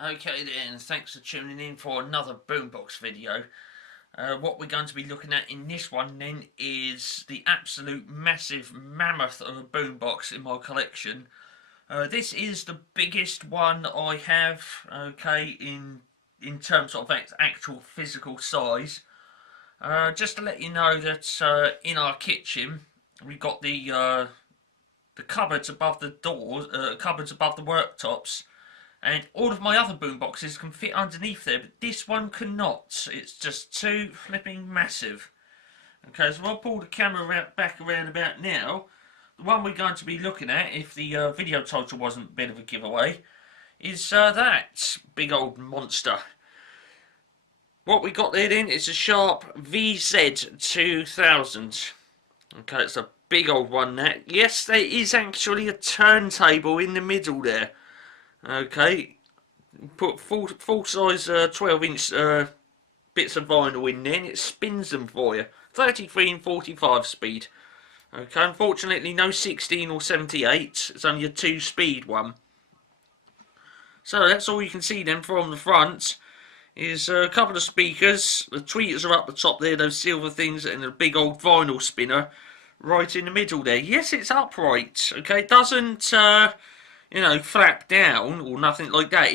Okay then, thanks for tuning in for another BoomBox video. What we're going to be looking at in this one then is the absolute massive mammoth of a BoomBox in my collection. This is the biggest one I have, okay, in terms of its actual physical size. Just to let you know that in our kitchen we've got the cupboards above the doors, cupboards above the worktops. And all of my other boomboxes can fit underneath there, but this one cannot. It's just too flipping massive. Okay, so I'll pull the camera back around about now. The one we're going to be looking at, if the video title wasn't a bit of a giveaway, is that big old monster. What we got there then is a Sharp VZ2000. Okay, it's a big old one there. Yes, there is actually a turntable in the middle there. Okay, put full size 12-inch bits of vinyl in there and it spins them for you. 33 and 45 speed. Okay, unfortunately no 16 or 78, it's only a 2-speed one. So that's all you can see then from the front. Is a couple of speakers, the tweeters are up the top there, those silver things, and a big old vinyl spinner right in the middle there. Yes, it's upright, okay, it doesn't you know, flap down or nothing like that.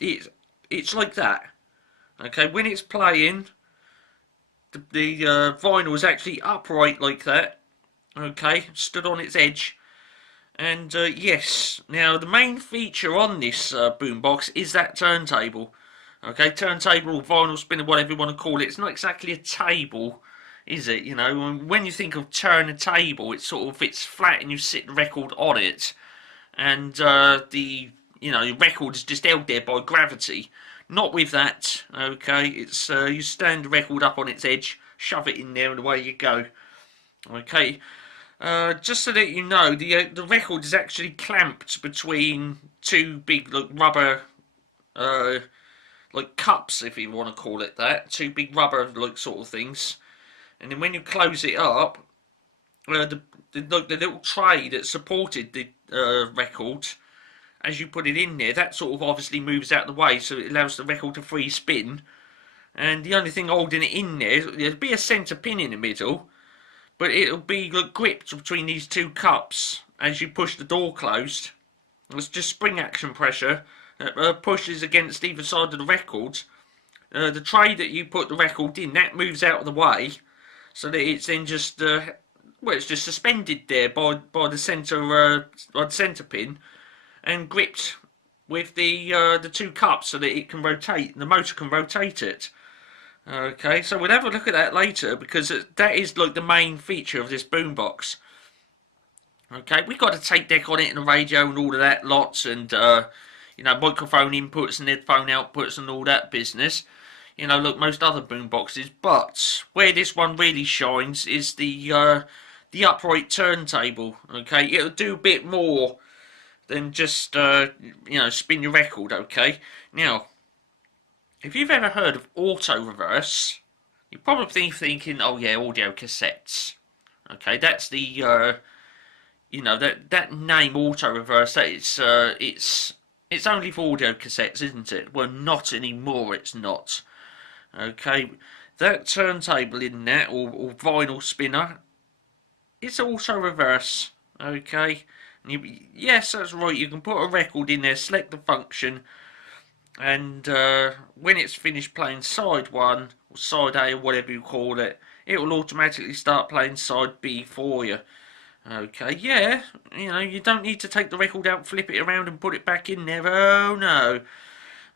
It's like that. Okay, when it's playing, the vinyl is actually upright like that. Okay, stood on its edge. And yes, now the main feature on this boombox is that turntable. Okay, turntable or vinyl spinner, whatever you want to call it. It's not exactly a table, is it? You know, when you think of turntable, it's sort of it's flat and you sit the record on it. And the record is just held there by gravity. Not with that. Okay, it's you stand the record up on its edge, shove it in there, and away you go. Okay, just so that you know, the record is actually clamped between two big rubber like cups, if you want to call it that. Two big rubber sort of things, and then when you close it up, the little tray that supported the record, as you put it in there, that sort of obviously moves out of the way, so it allows the record to free spin. And the only thing holding it in there'll be a centre pin in the middle, but it'll be gripped between these two cups as you push the door closed. It's just spring action pressure that pushes against either side of the record. The tray that you put the record in, that moves out of the way, so that it's then just well, it's just suspended there by the centre pin, and gripped with the two cups so that it can rotate. The motor can rotate it. Okay, so we'll have a look at that later because that is like the main feature of this boombox. Okay, we've got a tape deck on it and a radio and all of that lots, and you know, microphone inputs and headphone outputs and all that business. You know, like most other boomboxes, but where this one really shines is the upright turntable. Okay, it'll do a bit more than just you know, spin your record. Okay, now if you've ever heard of auto reverse, you're probably thinking, oh yeah, audio cassettes. Okay, that's the you know, that name auto reverse. That it's only for audio cassettes, isn't it? Well, not anymore. It's not. Okay, that turntable in there or vinyl spinner, it's auto reverse. Okay, yes, that's right. You can put a record in there, select the function, and when it's finished playing side 1 or side A or whatever you call it, it will automatically start playing side B for you. Okay, yeah, you know, you don't need to take the record out, flip it around and put it back in there. Oh no.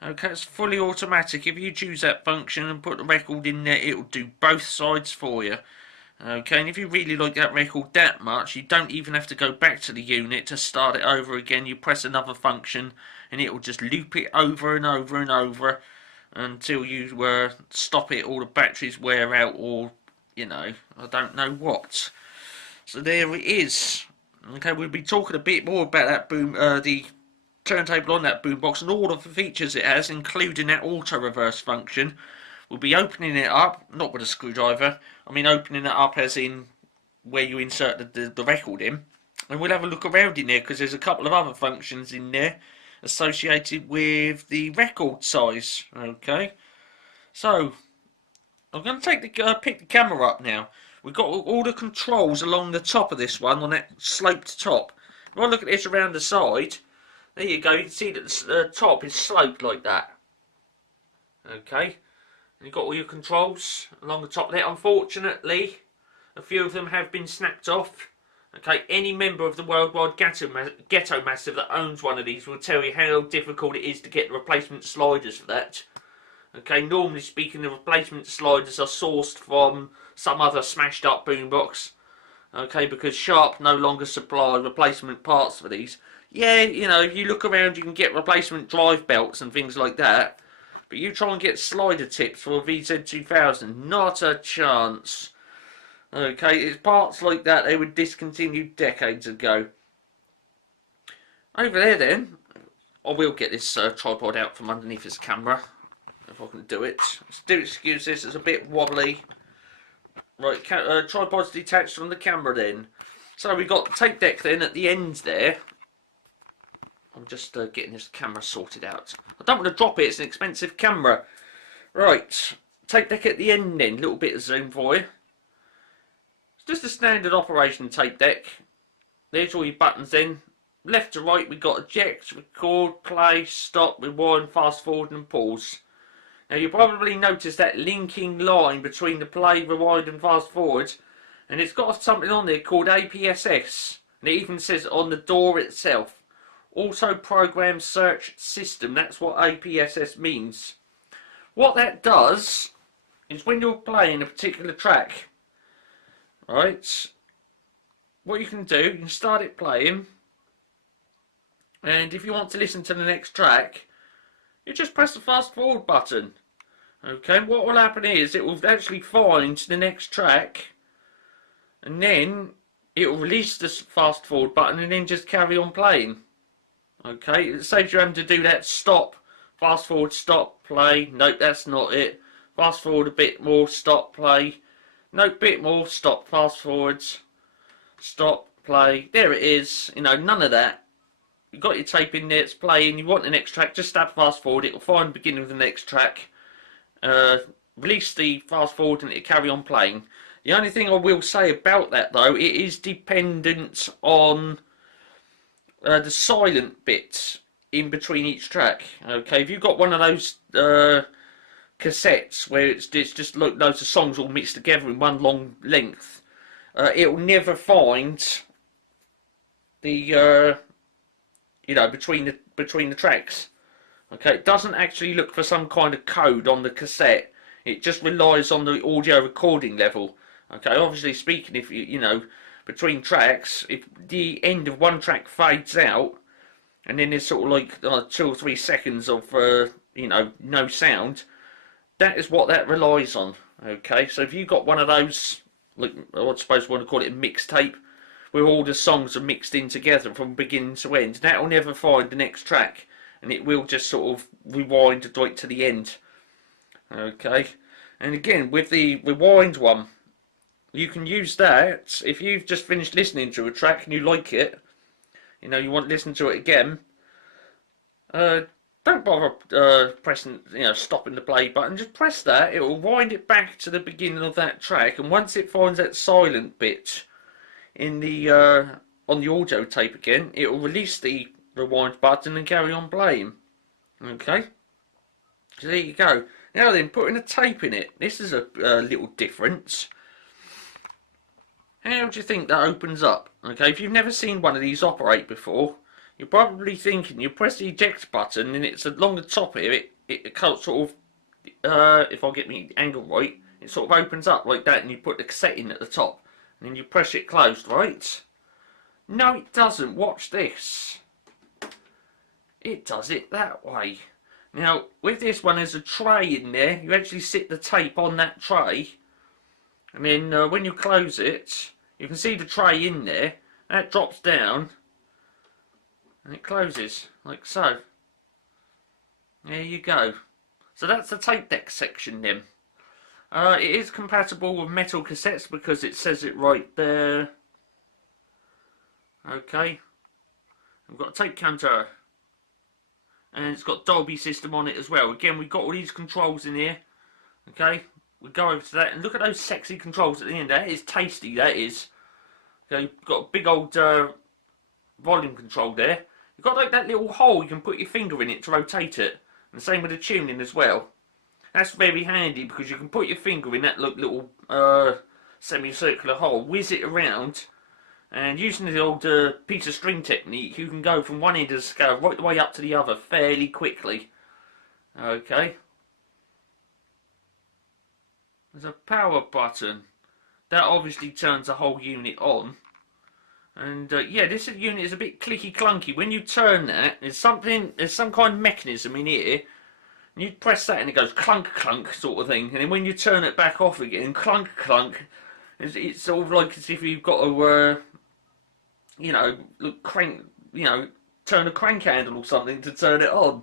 Okay, it's fully automatic. If you choose that function and put the record in there, it will do both sides for you. Okay, and if you really like that record that much, you don't even have to go back to the unit to start it over again. You press another function and it will just loop it over and over and over until you stop it or the batteries wear out, or, you know, I don't know what. So there it is. Okay, we'll be talking a bit more about that the turntable on that boombox and all of the features it has, including that auto reverse function. We'll be opening it up, not with a screwdriver, I mean opening it up as in where you insert the record in, and we'll have a look around in there because there's a couple of other functions in there associated with the record size. Okay, so I'm going to take pick the camera up now. We've got all the controls along the top of this one on that sloped top. If I look at this around the side, there you go. You can see that the top is sloped like that. Okay, and you've got all your controls along the top there. Unfortunately, a few of them have been snapped off. Okay, any member of the worldwide ghetto massive that owns one of these will tell you how difficult it is to get the replacement sliders for that. Okay, normally speaking, the replacement sliders are sourced from some other smashed up boombox. Okay, because Sharp no longer supply replacement parts for these. Yeah, you know, if you look around, you can get replacement drive belts and things like that. But you try and get slider tips for a VZ2000, not a chance. Okay, it's parts like that they were discontinued decades ago. Over there then, I will get this tripod out from underneath this camera. If I can do it. Do excuse this, it's a bit wobbly. Right, tripod's detached from the camera then. So we've got the tape deck then at the end there. I'm just getting this camera sorted out. I don't want to drop it, it's an expensive camera. Right, tape deck at the end then, little bit of zoom for you. It's just a standard operation tape deck. There's all your buttons then. Left to right we've got eject, record, play, stop, rewind, fast forward and pause. Now you probably noticed that linking line between the play, rewind and fast forward, and it's got something on there called APSS, and it even says on the door itself, Auto Program Search System. That's what APSS means. What that does is when you're playing a particular track, right, what you can do, you can start it playing, and if you want to listen to the next track, you just press the fast forward button. Okay, what will happen is it will actually find the next track and then it will release the fast forward button and then just carry on playing. Okay, it saves you having to do that stop, fast forward, stop, play. Nope, that's not it. Fast forward a bit more, stop, play. Nope, bit more, stop, fast forwards, stop, play. There it is. You know, none of that. You've got your tape in there, it's playing, you want the next track, just stab fast forward, it'll find the beginning of the next track, release the fast forward and it'll carry on playing. The only thing I will say about that though, it is dependent on the silent bits in between each track. Okay, if you've got one of those cassettes where it's just like loads of songs all mixed together in one long length, it'll never find the you know, between the tracks. Okay, it doesn't actually look for some kind of code on the cassette. It just relies on the audio recording level. Okay, obviously speaking, if you know, between tracks, if the end of one track fades out, and then there's sort of like 2 or 3 seconds of you know, no sound, that is what that relies on. Okay, so if you've got one of those, like I suppose we want to call it a mixtape, where all the songs are mixed in together from beginning to end, that will never find the next track, and it will just sort of rewind right to the end. Okay, and again with the rewind one, you can use that if you've just finished listening to a track and you like it, you know, you want to listen to it again. Don't bother pressing, you know, stopping the play button. Just press that; it will wind it back to the beginning of that track, and once it finds that silent bit in the on the audio tape again, it will release the rewind button and carry on playing. Okay, so there you go. Now then, putting a tape in it. This is a little difference. How do you think that opens up? Okay, if you've never seen one of these operate before, you're probably thinking you press the eject button and it's along the top here. It sort of, if I get the angle right, it sort of opens up like that, and you put the cassette in at the top. And then you press it closed, right? No, it doesn't. Watch this. It does it that way. Now, with this one, there's a tray in there. You actually sit the tape on that tray. And then when you close it, you can see the tray in there. That drops down. And it closes, like so. There you go. So that's the tape deck section then. It is compatible with metal cassettes because it says it right there. Okay. We've got a tape counter. and it's got Dolby system on it as well. Again, we've got all these controls in here. Okay, we go over to that and look at those sexy controls at the end. That is tasty, that is. Okay, you've got a big old volume control there. You've got like that little hole you can put your finger in it to rotate it. And the same with the tuning as well. That's very handy because you can put your finger in that little semicircular hole, whiz it around, and using the old piece of string technique, you can go from one end of the scale right the way up to the other fairly quickly. Okay. There's a power button. That obviously turns the whole unit on. And yeah, this unit is a bit clicky clunky. When you turn that, there's some kind of mechanism in here. And you press that and it goes clunk clunk sort of thing. And then when you turn it back off again, clunk clunk. It's sort of like as if you've got to, you know, turn a crank handle or something to turn it on.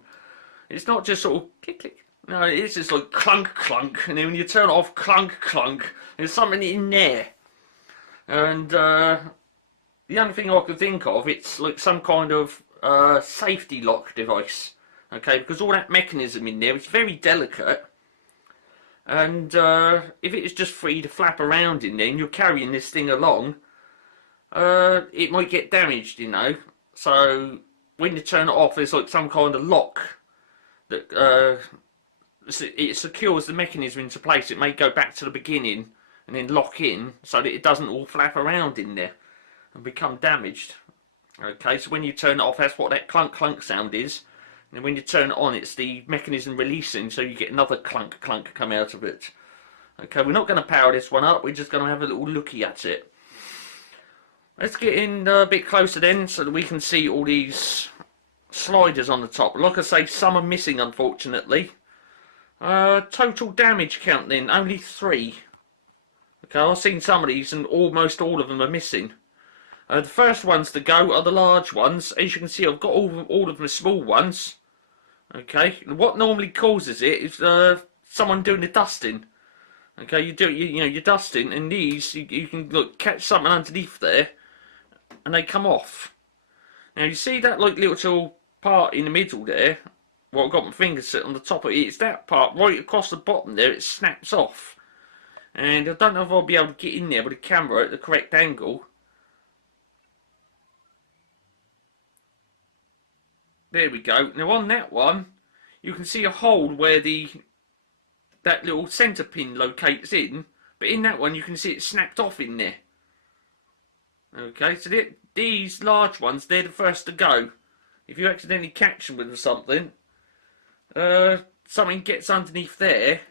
It's not just sort of click click. No, it's just like clunk clunk, and then when you turn it off, clunk clunk. There's something in there, and the only thing I can think of, it's like some kind of safety lock device. Okay, because all that mechanism in there is very delicate, and if it is just free to flap around in there, and you're carrying this thing along, it might get damaged, you know. So when you turn it off, there's like some kind of lock that it secures the mechanism into place. It may go back to the beginning and then lock in so that it doesn't all flap around in there and become damaged. Okay, so when you turn it off, that's what that clunk clunk sound is. And when you turn it on, it's the mechanism releasing, so you get another clunk clunk come out of it. Okay, we're not going to power this one up, we're just going to have a little looky at it. Let's get in a bit closer then so that we can see all these sliders on the top. Like I say, some are missing unfortunately. Total damage count then, only 3. Okay, I've seen some of these and almost all of them are missing. The first ones to go are the large ones. As you can see, I've got all of the small ones. Okay, and what normally causes it is someone doing the dusting. Okay, you're dusting, and these you can look, catch something underneath there, and they come off. Now you see that like little part in the middle there. Well, I've got my fingers set on the top of it. It's that part right across the bottom there. It snaps off, and I don't know if I'll be able to get in there with the camera at the correct angle. There we go. Now on that one, you can see a hole where that little centre pin locates in, but in that one you can see it snapped off in there. Okay, so these large ones, they're the first to go. If you accidentally catch them with something, something gets underneath there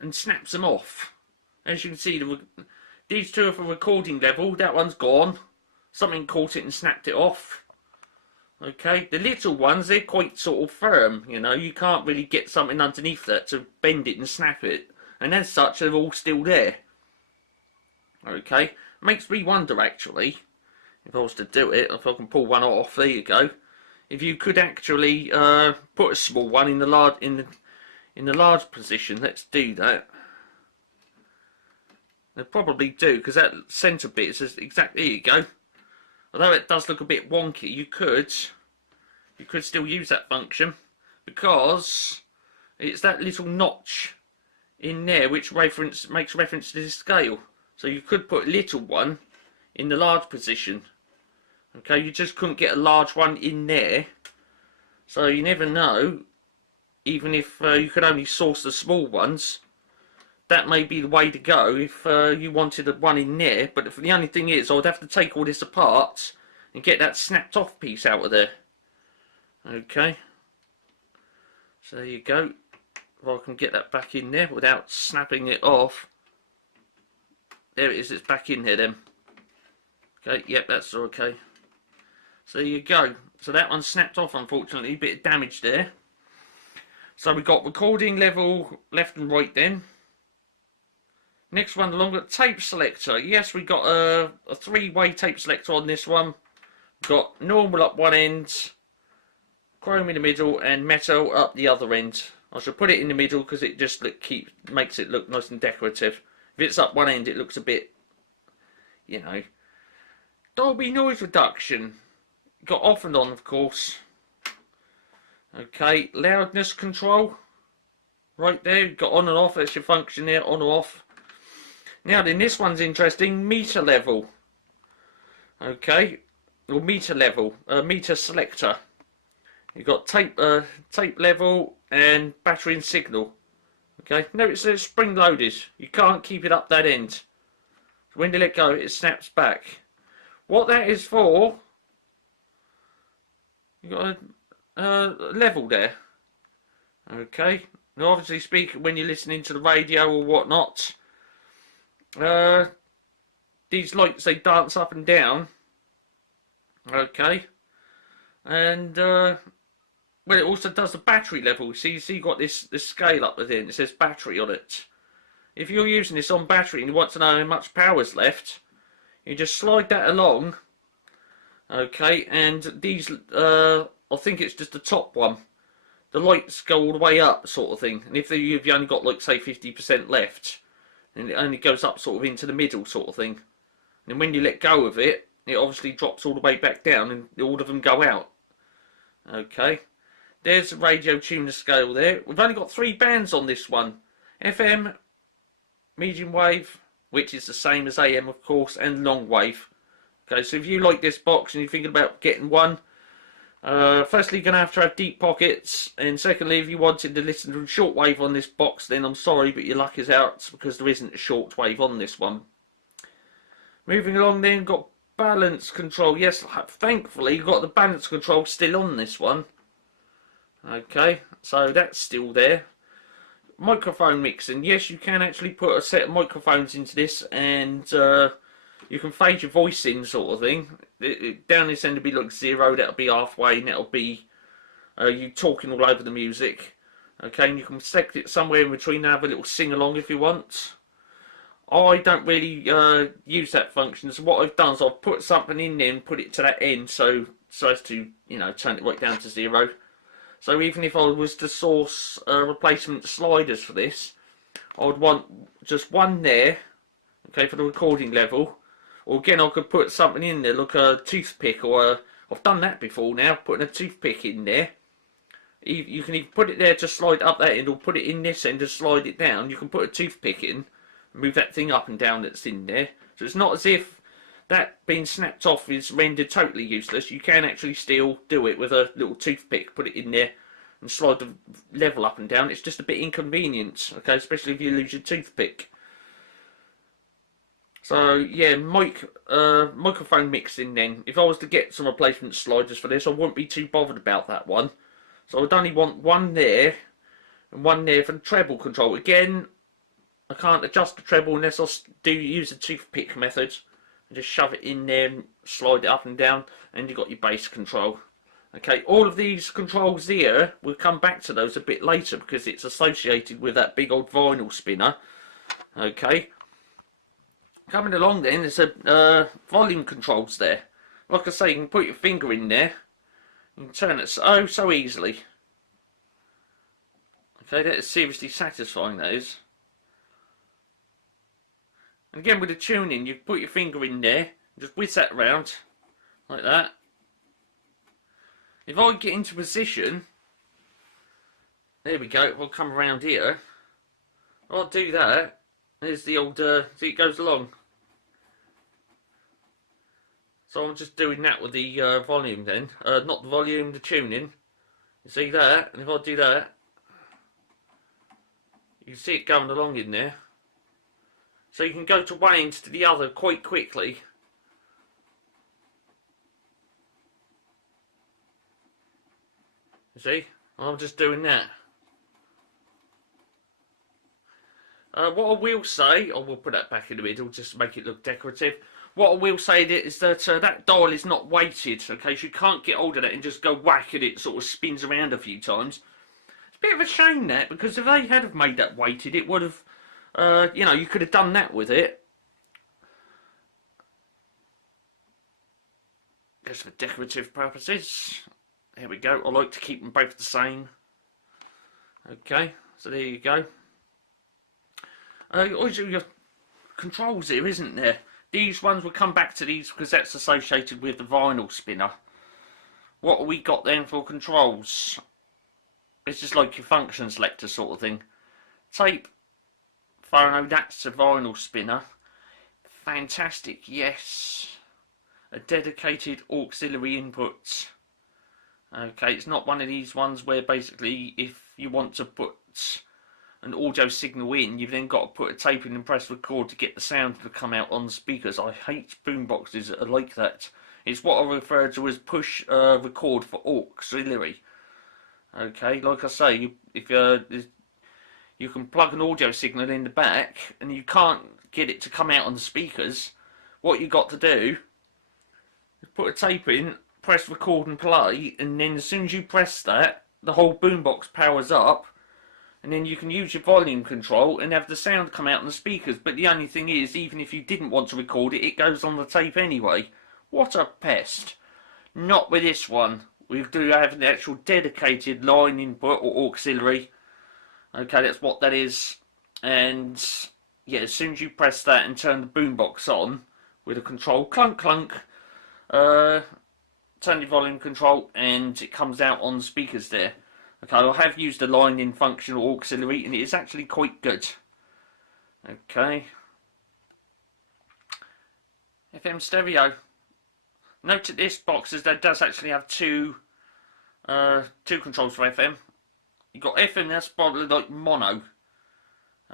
and snaps them off. As you can see, these two are for recording level. That one's gone. Something caught it and snapped it off. Okay, the little ones, they're quite sort of firm, you know. You can't really get something underneath that to bend it and snap it. And as such, they're all still there. Okay, makes me wonder actually, if I was to do it, if I can pull one off, there you go. If you could actually put a small one in the large position. Let's do that. They probably do, because that centre bit is exactly, there you go. Although it does look a bit wonky, you could still use that function, because it's that little notch in there which makes reference to the scale. So you could put a little one in the large position. Okay, you just couldn't get a large one in there. So you never know, even if you could only source the small ones, that may be the way to go if you wanted a one in there. But the only thing is, I would have to take all this apart and get that snapped off piece out of there. Okay, so there you go. If I can get that back in there without snapping it off. There it is, it's back in there then. Okay, yep, that's okay. So there you go. So that one snapped off, unfortunately, a bit of damage there. So we've got recording level left and right then. Next one along, got tape selector. Yes, we got a 3-way tape selector on this one. Got normal up one end, chrome in the middle, and metal up the other end. I should put it in the middle because it just makes it look nice and decorative. If it's up one end, it looks a bit, you know. Dolby noise reduction. Got off and on, of course. Okay, loudness control. Right there, you've got on and off, that's your function there, on or off. Now then, this one's interesting, meter level. Okay, or meter level, meter selector. You've got tape level and battery and signal. Okay, notice it's spring loaded. You can't keep it up that end. So when you let go, it snaps back. What that is for, you've got a level there. Okay, now obviously speak when you're listening to the radio or whatnot. These lights, they dance up and down. Okay, and well, it also does the battery level. See, you got this scale up within. It says battery on it. If you're using this on battery and you want to know how much power's left, you just slide that along. Okay, and these, I think it's just the top one. The lights go all the way up, sort of thing. And if you've only got, like, say, 50% left, and it only goes up sort of into the middle, sort of thing. And when you let go of it, it obviously drops all the way back down, and all of them go out. Okay, there's the radio tuner scale there. We've only got 3 bands on this one: FM, medium wave, which is the same as AM, of course, and long wave. Okay, so if you like this box and you're thinking about getting one, firstly, you're going to have deep pockets, and secondly, if you wanted to listen to shortwave on this box, then I'm sorry, but your luck is out, because there isn't a shortwave on this one. Moving along then, got balance control. Yes, thankfully, you've got the balance control still on this one. Okay, so that's still there. Microphone mixing. Yes, you can actually put a set of microphones into this, and you can fade your voice in, sort of thing. Down this end will be like 0, that'll be halfway, and that'll be you talking all over the music. Okay, and you can select it somewhere in between and have a little sing-along if you want. I don't really use that function, so what I've done is I've put something in there and put it to that end, so as to, you know, turn it right down to 0. So even if I was to source replacement sliders for this, I would want just one there, okay, for the recording level. Or again, I could put something in there, like a toothpick, or I've done that before now, putting a toothpick in there. You can either put it there to slide up that end, or put it in this end to slide it down. You can put a toothpick in, move that thing up and down that's in there. So it's not as if that being snapped off is rendered totally useless. You can actually still do it with a little toothpick, put it in there and slide the level up and down. It's just a bit inconvenient, okay, especially if you lose your toothpick. So yeah, microphone mixing then. If I was to get some replacement sliders for this, I wouldn't be too bothered about that one. So I'd only want one there and one there for the treble control. Again, I can't adjust the treble unless I use the toothpick method. And just shove it in there and slide it up and down, and you've got your bass control. Okay, all of these controls here, we'll come back to those a bit later because it's associated with that big old vinyl spinner. Okay. Coming along then, there's a volume controls there. Like I say, you can put your finger in there. You can turn it so easily. Okay, that is seriously satisfying, that is. And again, with the tuning, you put your finger in there, just whiz that around, like that. If I get into position, there we go, I'll come around here. I'll do that. There's the old, see, it goes along. So I'm just doing that with the volume then. Not the volume, the tuning. You see that? And if I do that, you can see it going along in there. So you can go to one end to the other quite quickly. You see? I'm just doing that. What I will say, I will put that back in the middle just to make it look decorative. What I will say is that that dial is not weighted, okay? So you can't get hold of that and just go whack and it sort of spins around a few times. It's a bit of a shame that, because if they had have made that weighted, it would have, you know, you could have done that with it. Just for decorative purposes. There we go. I like to keep them both the same. Okay, so there you go. Also, your controls here, isn't there? These ones will come back to these because that's associated with the vinyl spinner. What have we got then for controls? It's just like your function selector sort of thing. Tape phono, that's a vinyl spinner. Fantastic, yes. A dedicated auxiliary input. Okay, it's not one of these ones where basically if you want to put an audio signal in, you've then got to put a tape in and press record to get the sound to come out on the speakers. I hate boomboxes that are like that. It's what I refer to as push record for auxiliary. Okay, like I say, if you can plug an audio signal in the back and you can't get it to come out on the speakers, what you got to do is put a tape in, press record and play, and then as soon as you press that, the whole boombox powers up, and then you can use your volume control and have the sound come out on the speakers. But the only thing is, even if you didn't want to record it, it goes on the tape anyway. What a pest. Not with this one. We do have an actual dedicated line input or auxiliary. Okay, that's what that is. And yeah, as soon as you press that and turn the boombox on with a control, clunk clunk, turn your volume control and it comes out on the speakers there. Okay, I have used a line-in function or auxiliary and it is actually quite good. Okay. FM stereo. Note that this box is that does actually have two controls for FM. You've got FM, that's probably like mono.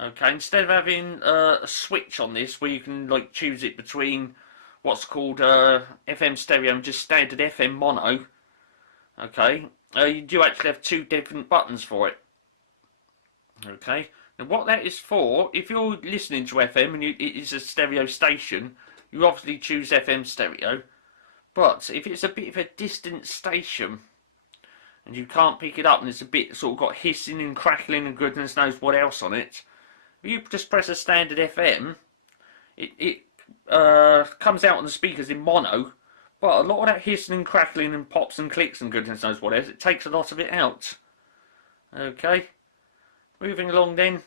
Okay, instead of having a switch on this where you can like choose it between what's called FM stereo and just standard FM mono. Okay, you do actually have two different buttons for it. Okay, and what that is for, if you're listening to FM and it is a stereo station, you obviously choose FM stereo. But if it's a bit of a distant station and you can't pick it up and it's a bit sort of got hissing and crackling and goodness knows what else on it, if you just press a standard FM, it comes out on the speakers in mono, but a lot of that hissing and crackling and pops and clicks and goodness knows what else, it takes a lot of it out. Okay, moving along then,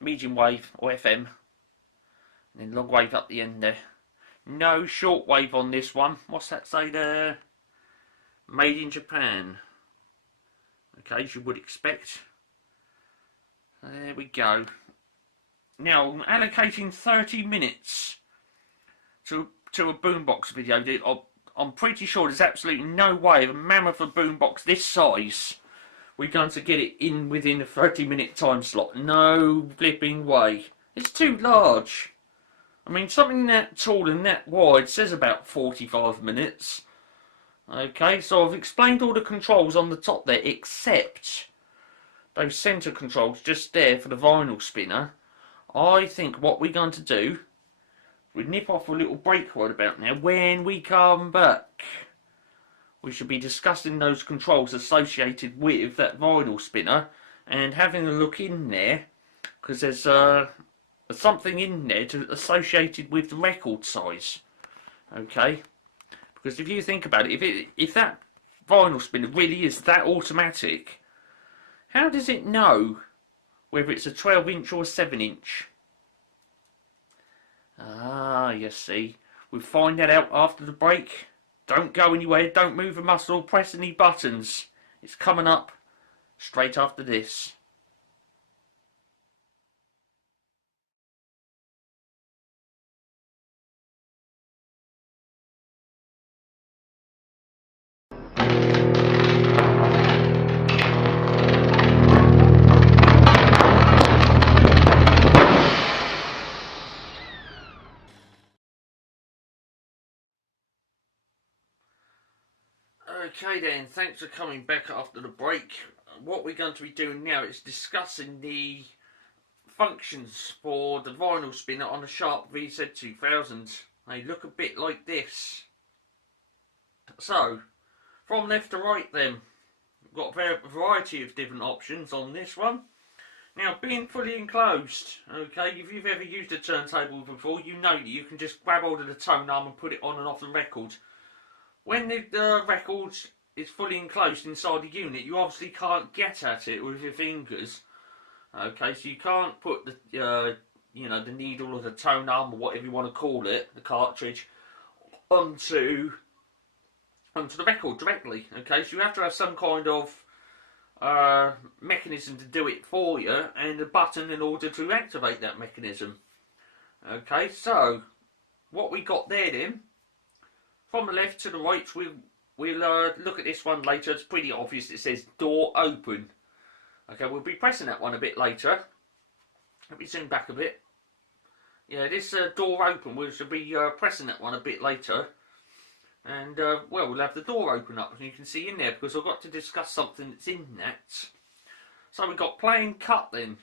medium wave or FM, and then long wave up the end there. No short wave on this one. What's that say there? Made in Japan. Okay, as you would expect. There we go. Now, I'm allocating 30 minutes to a boombox video. I'm pretty sure there's absolutely no way of a mammoth of boombox this size we're going to get it in within a 30-minute time slot. No flipping way. It's too large. I mean, something that tall and that wide says about 45 minutes. Okay, so I've explained all the controls on the top there, except those centre controls just there for the vinyl spinner. I think what we're going to do, we nip off a little break right about now. When we come back, we should be discussing those controls associated with that vinyl spinner and having a look in there, because there's something in there associated with the record size. Okay, because if you think about it, if that vinyl spinner really is that automatic, how does it know whether it's a 12-inch or a 7-inch? Ah, you see, we'll find that out after the break. Don't go anywhere, don't move a muscle, press any buttons. It's coming up straight after this. Okay then, thanks for coming back after the break. What we're going to be doing now is discussing the functions for the vinyl spinner on a Sharp VZ2000. They look a bit like this. So, from left to right then, we've got a variety of different options on this one. Now, being fully enclosed, okay, if you've ever used a turntable before, you know that you can just grab hold of the tone arm and put it on and off the record. When the record is fully enclosed inside the unit, you obviously can't get at it with your fingers. Okay, so you can't put the the needle or the tone arm or whatever you want to call it, the cartridge, onto the record directly. Okay, so you have to have some kind of mechanism to do it for you, and a button in order to activate that mechanism. Okay, so what we got there then, from the left to the right, we'll look at this one later. It's pretty obvious. It says door open. Okay, we'll be pressing that one a bit later. Let me zoom back a bit. Yeah, this door open, we should be pressing that one a bit later. And, well, we'll have the door open up, and you can see in there, because I've got to discuss something that's in that. So we've got play and cut then.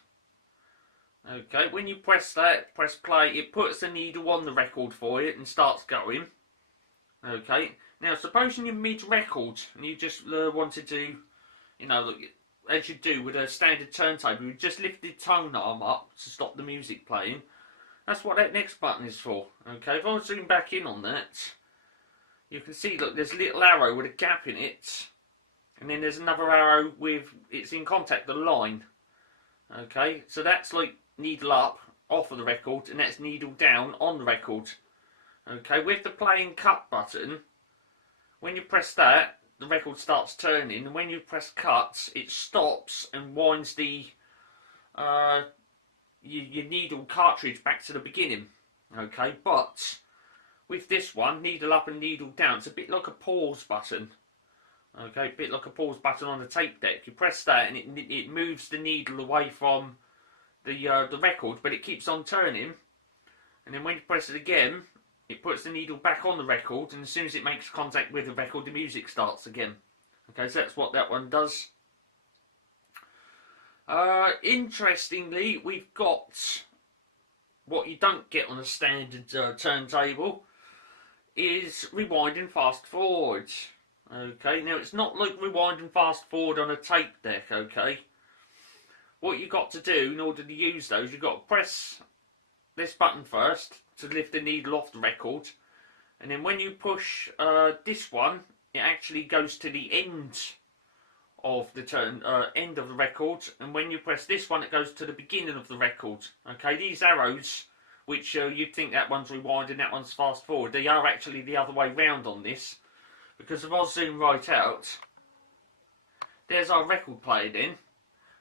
Okay, when you press that, press play, it puts the needle on the record for you and starts going. Okay, now supposing you're mid-record and you just wanted to, you know, look, as you do with a standard turntable, you just lift the tone arm up to stop the music playing. That's what that next button is for. Okay, if I zoom back in on that, you can see, look, there's a little arrow with a gap in it, and then there's another arrow with, it's in contact with the line. Okay, so that's like needle up off of the record, and that's needle down on the record. Okay, with the play and cut button, when you press that, the record starts turning, and when you press cut, it stops and winds the your needle cartridge back to the beginning. Okay, but with this one, needle up and needle down, it's a bit like a pause button. Okay, a bit like a pause button on a tape deck. You press that and it moves the needle away from the record, but it keeps on turning. And then when you press it again, it puts the needle back on the record, and as soon as it makes contact with the record, the music starts again. Okay, so that's what that one does. Interestingly, we've got what you don't get on a standard turntable is rewind and fast forward. Okay, now it's not like rewind and fast forward on a tape deck, okay? What you've got to do in order to use those, you've got to press this button first to lift the needle off the record, and then when you push this one, it actually goes to the end of the end of the record, and when you press this one, it goes to the beginning of the record. Okay, these arrows, which you'd think that one's rewind and that one's fast forward, they are actually the other way round on this, because if I zoom right out, there's our record player then,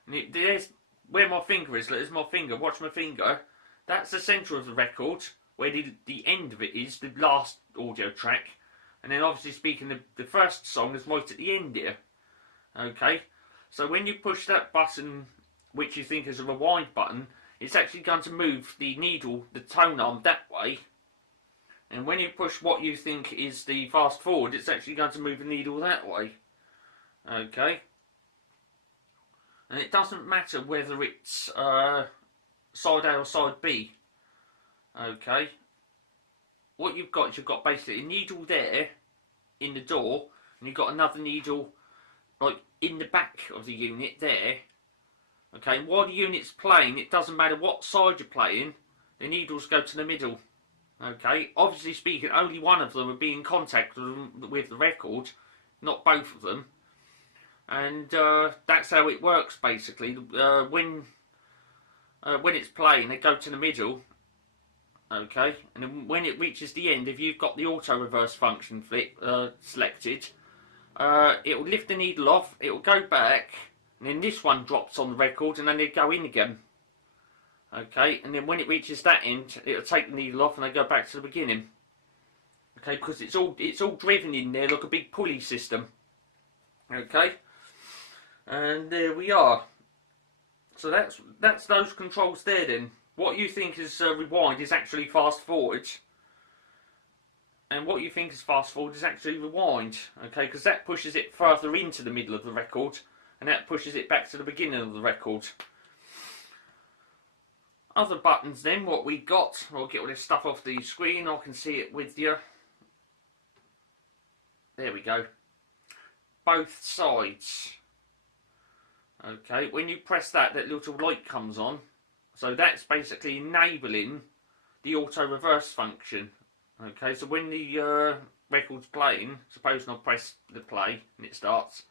and there's where my finger is. There's my finger. Watch my finger. That's the centre of the record, where the end of it is, the last audio track, and then obviously speaking, the first song is right at the end here. Okay, so when you push that button, which you think is a rewind button, it's actually going to move the needle, the tone arm, that way. And when you push what you think is the fast forward, it's actually going to move the needle that way. Okay. And it doesn't matter whether it's side A or side B. Okay. What you've got is you've got basically a needle there in the door, and you've got another needle like in the back of the unit there. Okay, and while the unit's playing, it doesn't matter what side you're playing, the needles go to the middle. Okay, obviously speaking, only one of them would be in contact with the record, not both of them. And that's how it works basically. When it's playing, they go to the middle. Okay, and then when it reaches the end, if you've got the auto reverse function selected, it will lift the needle off, it will go back, and then this one drops on the record, and then they go in again. Okay, and then when it reaches that end, it'll take the needle off, and they go back to the beginning. Okay, because it's all driven in there like a big pulley system. Okay, and there we are. So that's those controls there then. What you think is rewind is actually fast forward. And what you think is fast forward is actually rewind, okay? Because that pushes it further into the middle of the record, and that pushes it back to the beginning of the record. Other buttons then, what we got, I'll get all this stuff off the screen, I can see it with you. There we go. Both sides. Okay, when you press that, that little light comes on. So that's basically enabling the auto reverse function. Okay, so when the record's playing, supposing I press the play and it starts,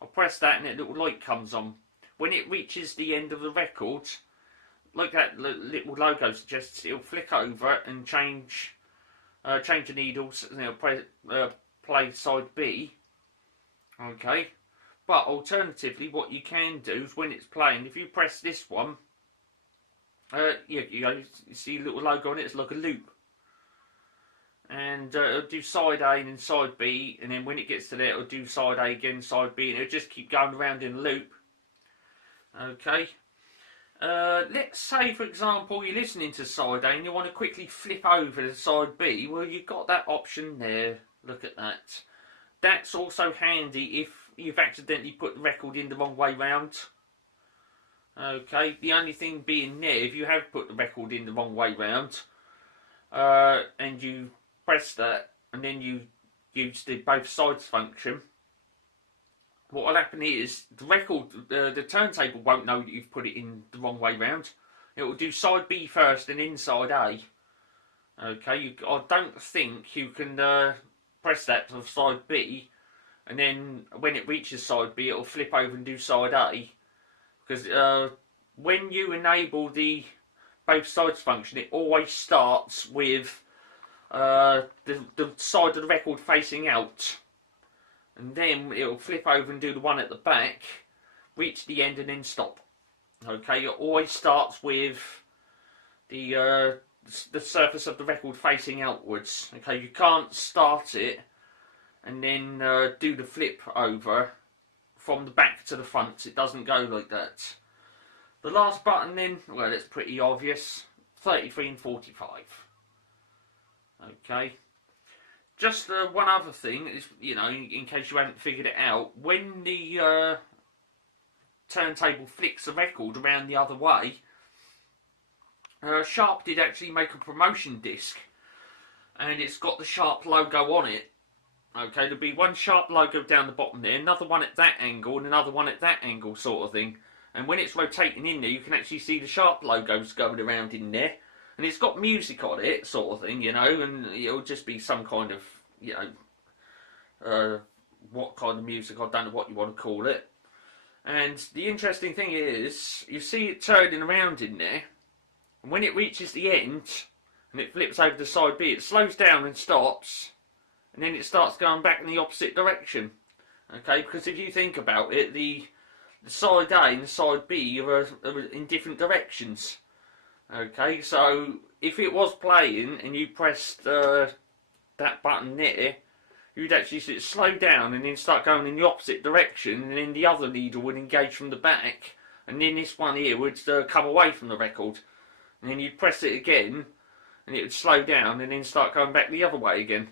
I'll press that and that little light comes on. When it reaches the end of the record, like that little logo suggests, it'll flick over and change the needles, and it'll play side B. Okay, But alternatively, what you can do is when it's playing, if you press this one, you see a little logo on it, it's like a loop. And it'll do side A and then side B, and then when it gets to there, it'll do side A again, side B, and it'll just keep going around in a loop. Okay. Let's say, for example, you're listening to side A and you want to quickly flip over to side B. Well, you've got that option there. Look at that. That's also handy if you've accidentally put the record in the wrong way round. Okay, the only thing being there, if you have put the record in the wrong way round, and you press that, and then you use the both sides function, what will happen is the record, the turntable won't know that you've put it in the wrong way round. It will do side B first and then side A. Okay, I don't think you can press that to side B, and then when it reaches side B, it'll flip over and do side A. Because when you enable the both sides function, it always starts with the side of the record facing out. And then it'll flip over and do the one at the back, reach the end and then stop. Okay, it always starts with the surface of the record facing outwards. Okay, you can't start it and then do the flip over from the back to the front. It doesn't go like that. The last button then, well, it's pretty obvious. 33 and 45. Okay. Just one other thing is, you know, in case you haven't figured it out, when the turntable flicks the record around the other way, Sharp did actually make a promotion disc, and it's got the Sharp logo on it. Okay, there'll be one Sharp logo down the bottom there, another one at that angle, and another one at that angle, sort of thing. And when it's rotating in there, you can actually see the Sharp logos going around in there. And it's got music on it, sort of thing, you know, and it'll just be some kind of, you know, what kind of music, I don't know what you want to call it. And the interesting thing is, you see it turning around in there, and when it reaches the end, and it flips over to side B, it slows down and stops, and then it starts going back in the opposite direction. Okay, because if you think about it, the side A and the side B are in different directions. Okay, so if it was playing and you pressed that button there, you'd actually see it slow down and then start going in the opposite direction, and then the other needle would engage from the back, and then this one here would come away from the record, and then you'd press it again and it would slow down and then start going back the other way again.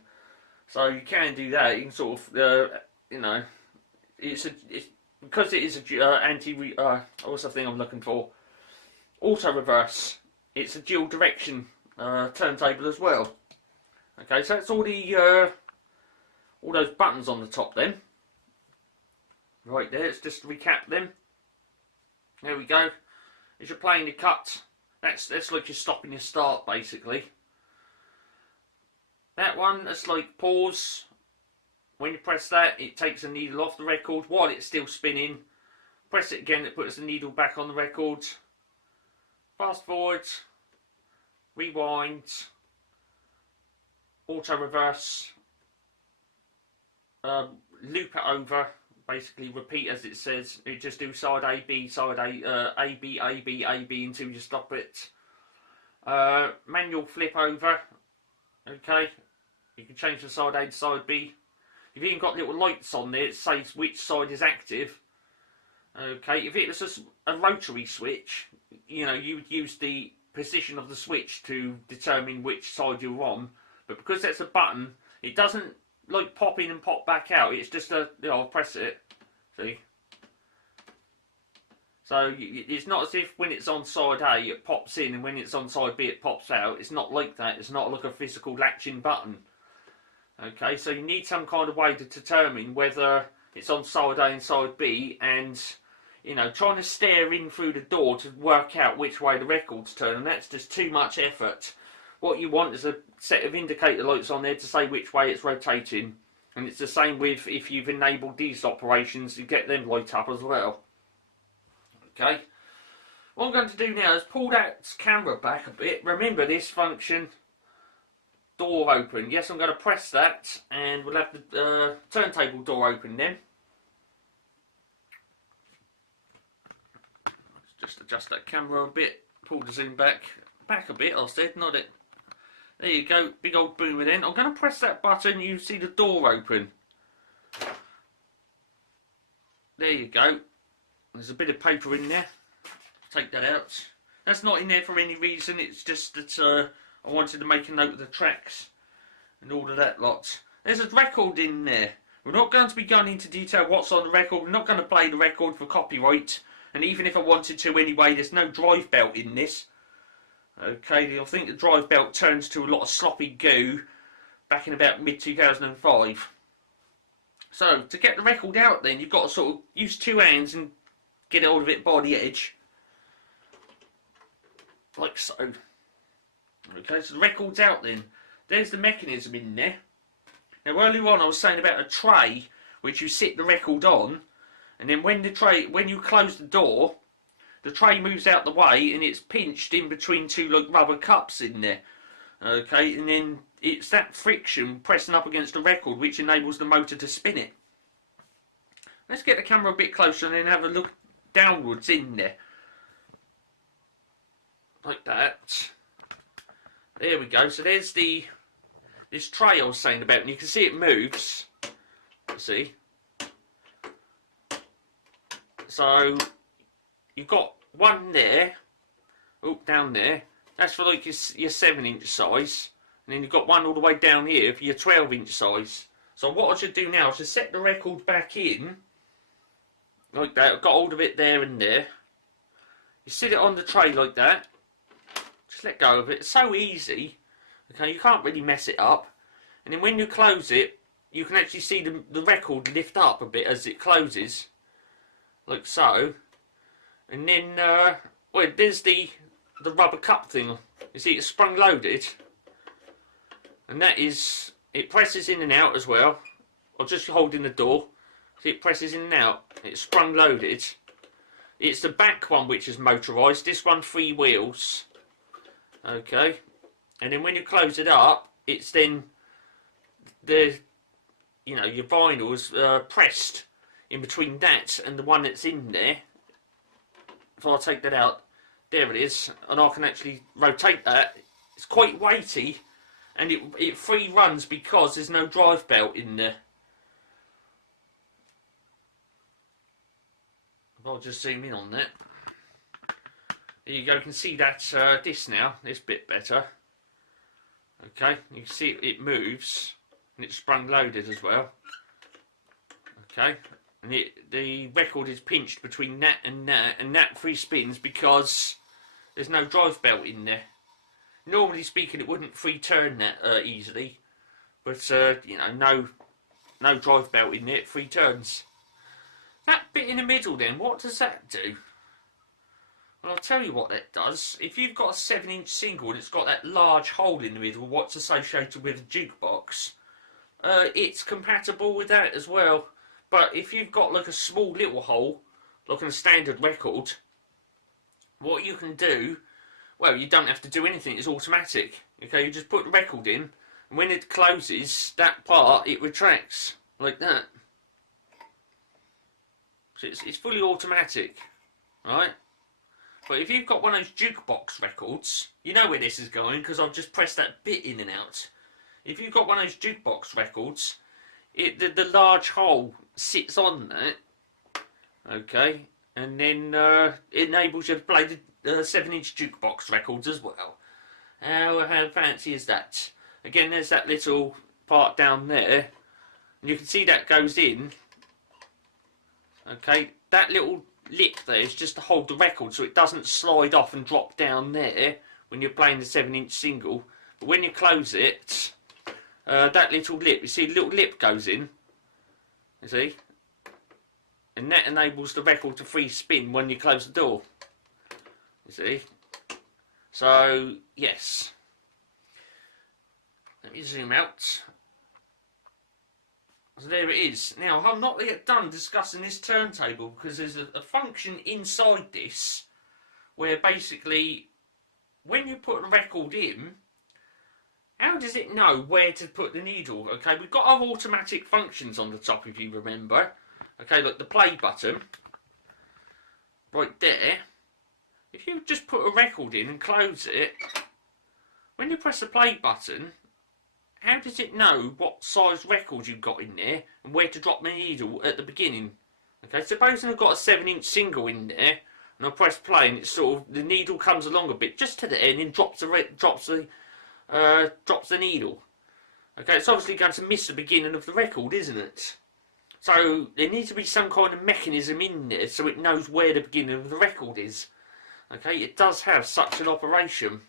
So you can do that. You can sort of, you know, it's because it is a what's the thing I'm looking for? Auto reverse. It's a dual direction turntable as well. Okay, so that's all those buttons on the top then. Right there, let's just recap them. There we go. As you're playing the cut, that's like you're stopping your start basically. That one, that's like pause. When you press that, it takes the needle off the record while it's still spinning. Press it again, it puts the needle back on the record. Fast forward, rewind, auto reverse, loop it over, basically repeat as it says. You just do side A, B, side A, A, B, A, B, A, B until you stop it. Manual flip over, okay. You can change the side A to side B. You've even got little lights on there that says which side is active. Okay, if it was a rotary switch, you know, you would use the position of the switch to determine which side you're on. But because that's a button, it doesn't like pop in and pop back out. It's just a, you know, I'll press it. See? So it's not as if when it's on side A it pops in and when it's on side B it pops out. It's not like that. It's not like a physical latching button. Okay, so you need some kind of way to determine whether it's on side A and side B, and, you know, trying to stare in through the door to work out which way the record's turning, that's just too much effort. What you want is a set of indicator lights on there to say which way it's rotating. And it's the same with if you've enabled these operations, you get them light up as well. Okay. What I'm going to do now is pull that camera back a bit. Remember this function, door open. Yes, I'm going to press that and we'll have the turntable door open then. Just adjust that camera a bit, pull the zoom back a bit, I said, not it. There you go, big old boomer then. I'm going to press that button, you see the door open. There you go. There's a bit of paper in there. Take that out. That's not in there for any reason, it's just that I wanted to make a note of the tracks and all of that lot. There's a record in there. We're not going to be going into detail what's on the record. We're not going to play the record for copyright. And even if I wanted to anyway, there's no drive belt in this. Okay, I think the drive belt turns to a lot of sloppy goo back in about mid-2005. So, to get the record out then, you've got to sort of use two hands and get it all of it by the edge. Like so. Okay, so the record's out then. There's the mechanism in there. Now earlier on I was saying about a tray which you sit the record on, and then when you close the door, the tray moves out the way and it's pinched in between two like rubber cups in there. Okay, and then it's that friction pressing up against the record which enables the motor to spin it. Let's get the camera a bit closer and then have a look downwards in there. Like that. There we go. So there's this tray I was saying about, and you can see it moves. See? So you've got one there, oh, down there. That's for like your 7-inch size, and then you've got one all the way down here for your 12-inch size. So what I should do now is just set the record back in, like that. I've got hold of it there and there. You sit it on the tray like that. Just let go of it. It's so easy. Okay, you can't really mess it up. And then when you close it, you can actually see the record lift up a bit as it closes, like so. And then, well, there's the rubber cup thing. You see, it's sprung loaded, and that is, it presses in and out as well. Or just holding the door. See, it presses in and out. It's sprung loaded. It's the back one which is motorised. This one 3 wheels. Okay, and then when you close it up, it's then your vinyl is pressed in between that and the one that's in there. If I take that out, there it is, and I can actually rotate that. It's quite weighty, and it free runs because there's no drive belt in there. If I'll just zoom in on that. There you go, you can see that this now, this bit better. Okay, you can see it moves, and it's sprung loaded as well. Okay, and the record is pinched between that, and that free spins because there's no drive belt in there. Normally speaking, it wouldn't free turn that easily, but no drive belt in there, it free turns. That bit in the middle then, what does that do? Well, I'll tell you what that does. If you've got a 7-inch single and it's got that large hole in the middle, what's associated with a jukebox, it's compatible with that as well. But if you've got like a small little hole, like in a standard record, what you can do, well, you don't have to do anything, it's automatic. Okay, you just put the record in, and when it closes, that part, it retracts, like that. So it's fully automatic, right? But if you've got one of those jukebox records, you know where this is going because I've just pressed that bit in and out. If you've got one of those jukebox records, the large hole sits on that, okay, and then it enables you to play the 7-inch jukebox records as well. How fancy is that? Again, there's that little part down there, and you can see that goes in. Okay, that little lip there is just to hold the record so it doesn't slide off and drop down there when you're playing the 7-inch single. But when you close it, that little lip, you see the little lip goes in, you see, and that enables the record to free spin when you close the door, you see. So yes, let me zoom out. So there it is. Now, I'm not yet done discussing this turntable because there's a function inside this where basically when you put the record in, how does it know where to put the needle? Okay, we've got our automatic functions on the top if you remember. Okay, look, the play button right there. if you just put a record in and close it, when you press the play button, how does it know what size record you've got in there and where to drop the needle at the beginning? Okay, supposing I've got a 7-inch single in there and I press play and it's sort of, the needle comes along a bit just to the end and drops the needle. Okay, it's obviously going to miss the beginning of the record, isn't it? So there needs to be some kind of mechanism in there so it knows where the beginning of the record is. Okay, it does have such an operation.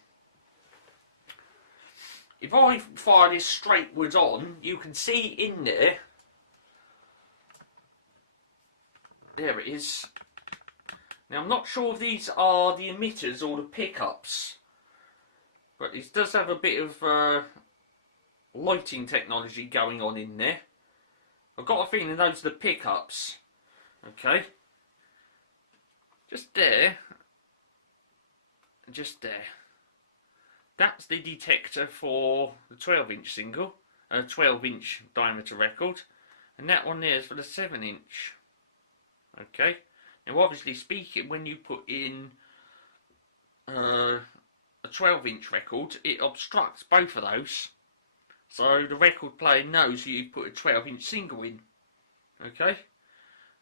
If I fire this straightwards on, you can see in there, there it is. Now I'm not sure if these are the emitters or the pickups, but it does have a bit of lighting technology going on in there. I've got a feeling those are the pickups. Okay, just there, and just there. That's the detector for the 12-inch single, 12-inch diameter record, and that one there is for the 7-inch. Okay, now obviously speaking, when you put in a 12-inch record, it obstructs both of those, so the record player knows you put a 12-inch single in. Okay,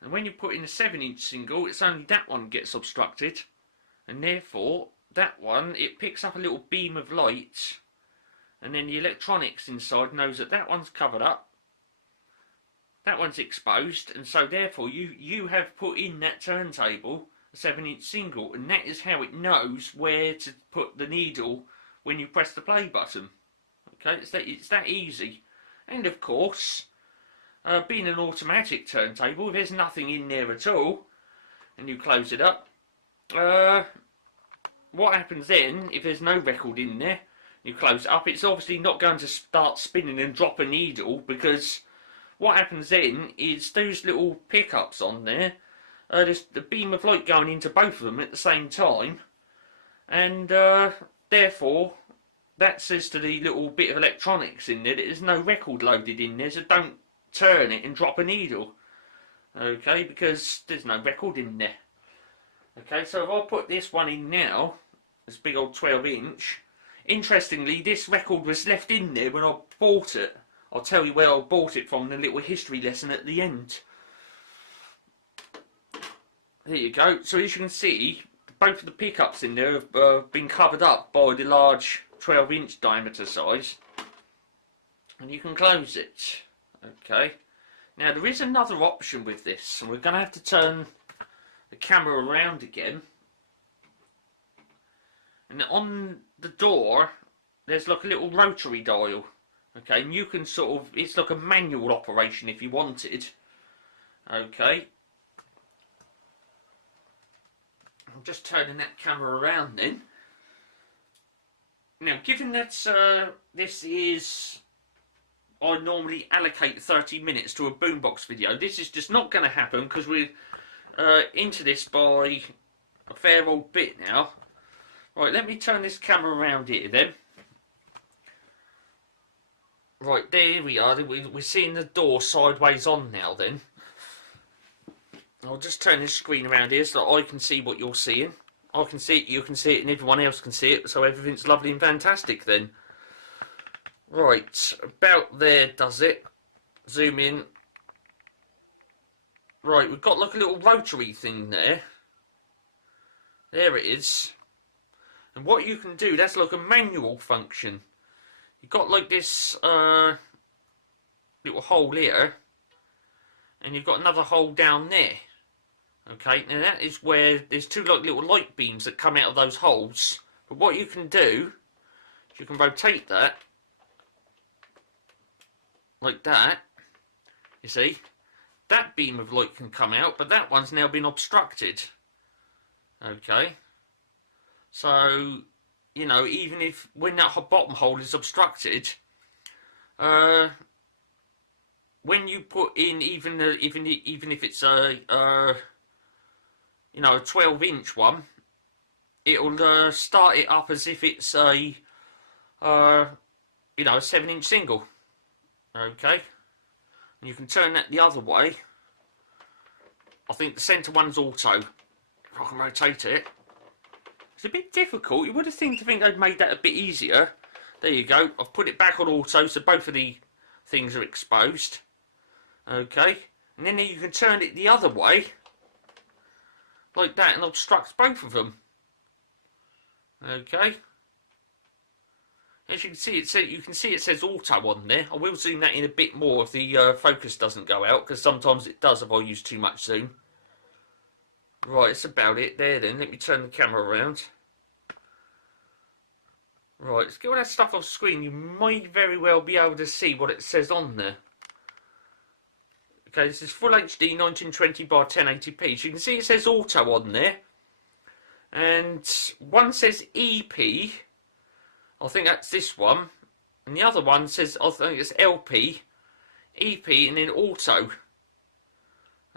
and when you put in a 7-inch single, it's only that one gets obstructed, and therefore that one, it picks up a little beam of light, and then the electronics inside knows that that one's covered up, that one's exposed, and so therefore you have put in that turntable a 7-inch single, and that is how it knows where to put the needle when you press the play button. Okay, it's that easy. And of course, being an automatic turntable, if there's nothing in there at all, and you close it up, what happens then, if there's no record in there, you close it up, it's obviously not going to start spinning and drop a needle, because what happens then is those little pickups on there, there's the beam of light going into both of them at the same time, and therefore that says to the little bit of electronics in there that there's no record loaded in there, so don't turn it and drop a needle. Okay, because there's no record in there. Okay, so if I put this one in now, this big old 12-inch, interestingly this record was left in there when I bought it. I'll tell you where I bought it from, the little history lesson at the end. There you go. So as you can see, both of the pickups in there have been covered up by the large 12-inch diameter size, and you can close it. Okay, now there is another option with this, so we're going to have to turn the camera around again, and on the door there's like a little rotary dial. Okay, and you can sort of, it's like a manual operation if you wanted. Okay, I'm just turning that camera around then. Now, given that this is, I normally allocate 30 minutes to a BoomBox video, this is just not going to happen because we're into this by a fair old bit now. Right, let me turn this camera around here then. Right, there we are. We're seeing the door sideways on now then. I'll just turn this screen around here so that I can see what you're seeing. I can see it, you can see it, and everyone else can see it, so everything's lovely and fantastic then. Right, about there does it. Zoom in. Right, we've got like a little rotary thing there. There it is. And what you can do, that's like a manual function. You've got like this little hole here, and you've got another hole down there. Okay, now that is where there's two like little light beams that come out of those holes. But what you can do is you can rotate that like that. You see, that beam of light can come out, but that one's now been obstructed. Okay, so you know, even if when that bottom hole is obstructed, when you put in even if it's a you know, a 12-inch one, it'll start it up as if it's a you know, a 7-inch single. Okay, and you can turn that the other way. I think the centre one's auto. If I can rotate it. It's a bit difficult. You would have think they'd made that a bit easier. There you go. I've put it back on auto so both of the things are exposed. Okay. And then you can turn it the other way. Like that, and obstructs both of them. Okay. As you can see, it says auto on there. I will zoom that in a bit more if the focus doesn't go out, because sometimes it does if I use too much zoom. Right, that's about it there then. Let me turn the camera around. Right, let's get all that stuff off screen. You might very well be able to see what it says on there. Okay, this is Full HD 1920 by 1080p. So you can see it says auto on there. And one says EP. I think that's this one. And the other one says, I think it's LP, EP, and then auto.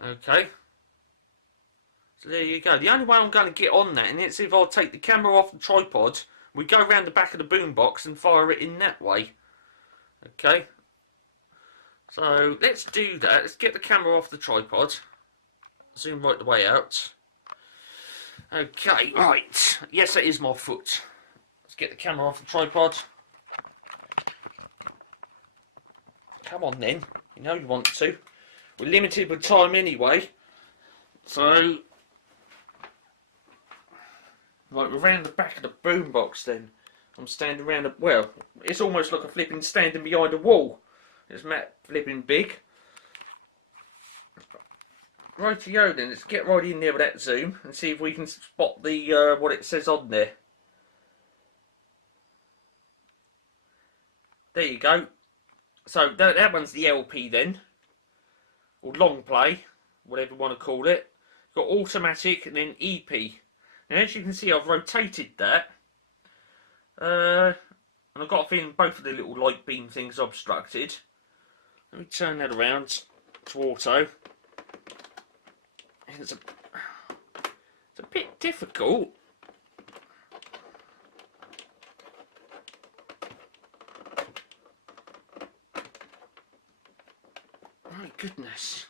Okay. So there you go. The only way I'm going to get on that, and it's if I take the camera off the tripod, we go around the back of the boombox and fire it in that way. Okay. So let's do that. Let's get the camera off the tripod. Zoom right the way out. Okay, right. Yes, that is my foot. Let's get the camera off the tripod. Come on then. You know you want to. We're limited with time anyway. So, right, we're around the back of the boombox then. I'm standing around the, well, it's almost like a flipping standing behind a wall. It's Matt flipping big. Rightio then, let's get right in there with that zoom and see if we can spot the what it says on there. There you go. So that one's the LP then, or long play, whatever you want to call it. It's got automatic and then EP. Now as you can see, I've rotated that, and I've got a feeling both of the little light beam things are obstructed. Let me turn that around to auto. It's a bit difficult. My goodness.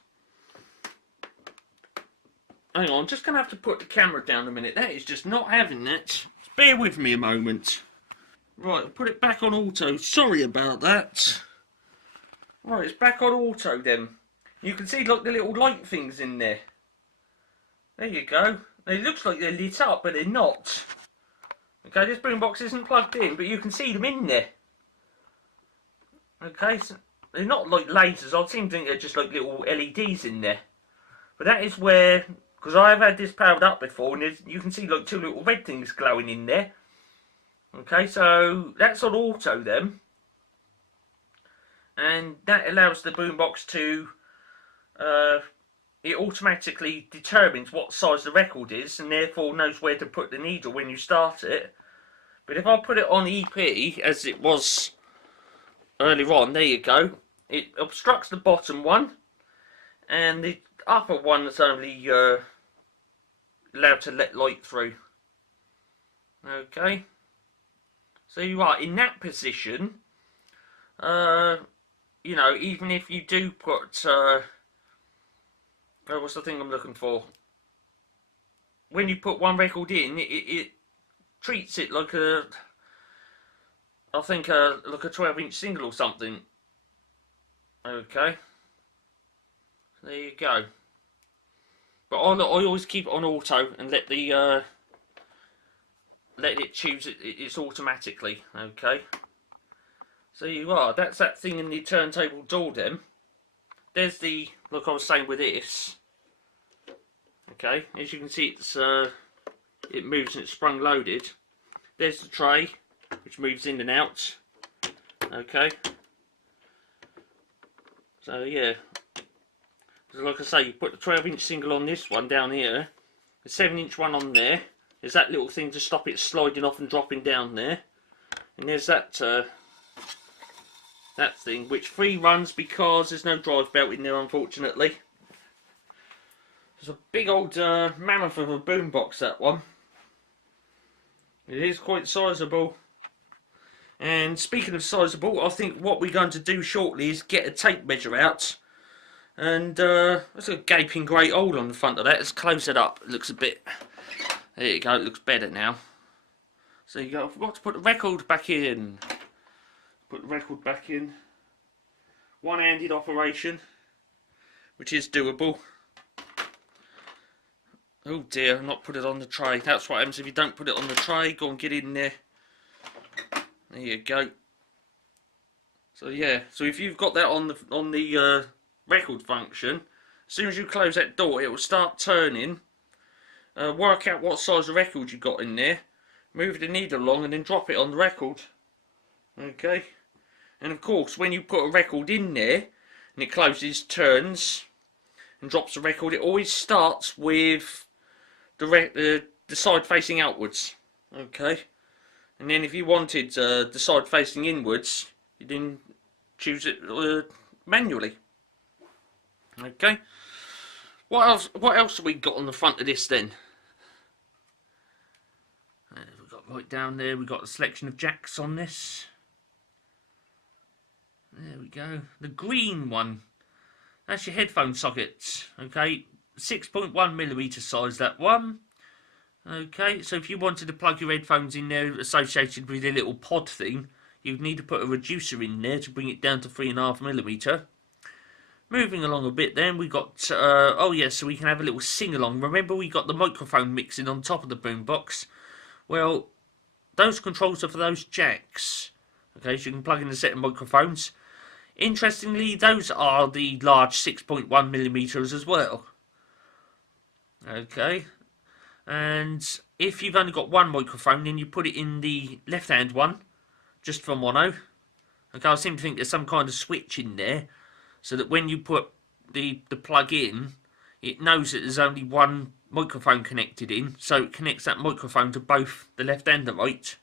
Hang on, I'm just going to have to put the camera down a minute. That is just not having it. Bear with me a moment. Right, I'll put it back on auto. Sorry about that. Right, it's back on auto then. You can see like the little light things in there. There you go. It looks like they're lit up, but they're not. Okay, this boombox isn't plugged in, but you can see them in there. Okay, so they're not like lasers. I seem to think they're just like little LEDs in there. But that is where, because I have had this powered up before, and you can see like two little red things glowing in there. Okay, so that's on auto then. And that allows the boombox to, it automatically determines what size the record is and therefore knows where to put the needle when you start it. But if I put it on EP as it was earlier on, there you go, it obstructs the bottom one and the upper one is only allowed to let light through. Okay, so you are in that position. You know, even if you do put what's the thing I'm looking for? When you put one record in, it treats it like a, I think, like a 12-inch single or something. Okay. There you go. But I always keep it on auto and let the let it choose it's automatically. Okay. So you are. That's that thing in the turntable door then. There's the, like I was saying with this. Okay, as you can see, it's it moves and it's sprung loaded. There's the tray, which moves in and out. Okay. So yeah, so like I say, you put the 12-inch single on this one down here, the 7-inch one on there. There's that little thing to stop it sliding off and dropping down there, and there's that that thing which free runs because there's no drive belt in there, unfortunately. It's a big old mammoth of a boombox, that one. It is quite sizeable. And speaking of sizeable, I think what we're going to do shortly is get a tape measure out. And there's a gaping great hole on the front of that. Let's close it up. It looks a bit... There you go, it looks better now. So you go, I forgot to put the record back in. Put the record back in. One-handed operation, which is doable. Oh dear, I've not put it on the tray. That's what happens if you don't put it on the tray. Go and get in there. There you go. So yeah, so if you've got that on the record function, as soon as you close that door, it will start turning. Work out what size of record you got in there. Move the needle along and then drop it on the record. Okay. And of course, when you put a record in there and it closes, turns, and drops the record, it always starts with the side facing outwards. Okay. And then if you wanted the side facing inwards, you then choose it manually. Okay. What else have we got on the front of this then? We've got right down there, we've got a selection of jacks on this. There we go. The green one, that's your headphone sockets. Okay, 6.1mm size, that one. Okay, so if you wanted to plug your headphones in there associated with a little pod thing, you'd need to put a reducer in there to bring it down to 3.5mm. Moving along a bit then, we got, oh yeah, so we can have a little sing-along. Remember we got the microphone mixing on top of the boombox? Well, those controls are for those jacks. Okay, so you can plug in a set of microphones. Interestingly, those are the large 6.1mm as well. Okay, and if you've only got one microphone, then you put it in the left-hand one, just for mono. Okay, I seem to think there's some kind of switch in there, so that when you put the plug in, it knows that there's only one microphone connected in, so it connects that microphone to both the left and the right.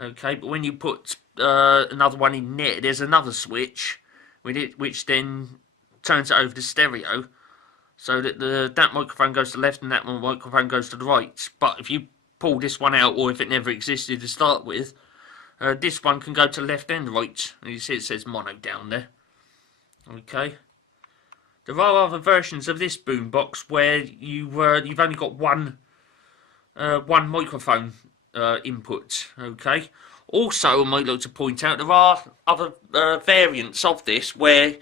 Okay, but when you put another one in there, there's another switch with it, which then turns it over to stereo, so that that microphone goes to the left and that one microphone goes to the right. But if you pull this one out, or if it never existed to start with, this one can go to the left and right. And you see it says mono down there. Okay. There are other versions of this boombox where you've only got one microphone input. Okay. Also, I might like to point out there are other variants of this where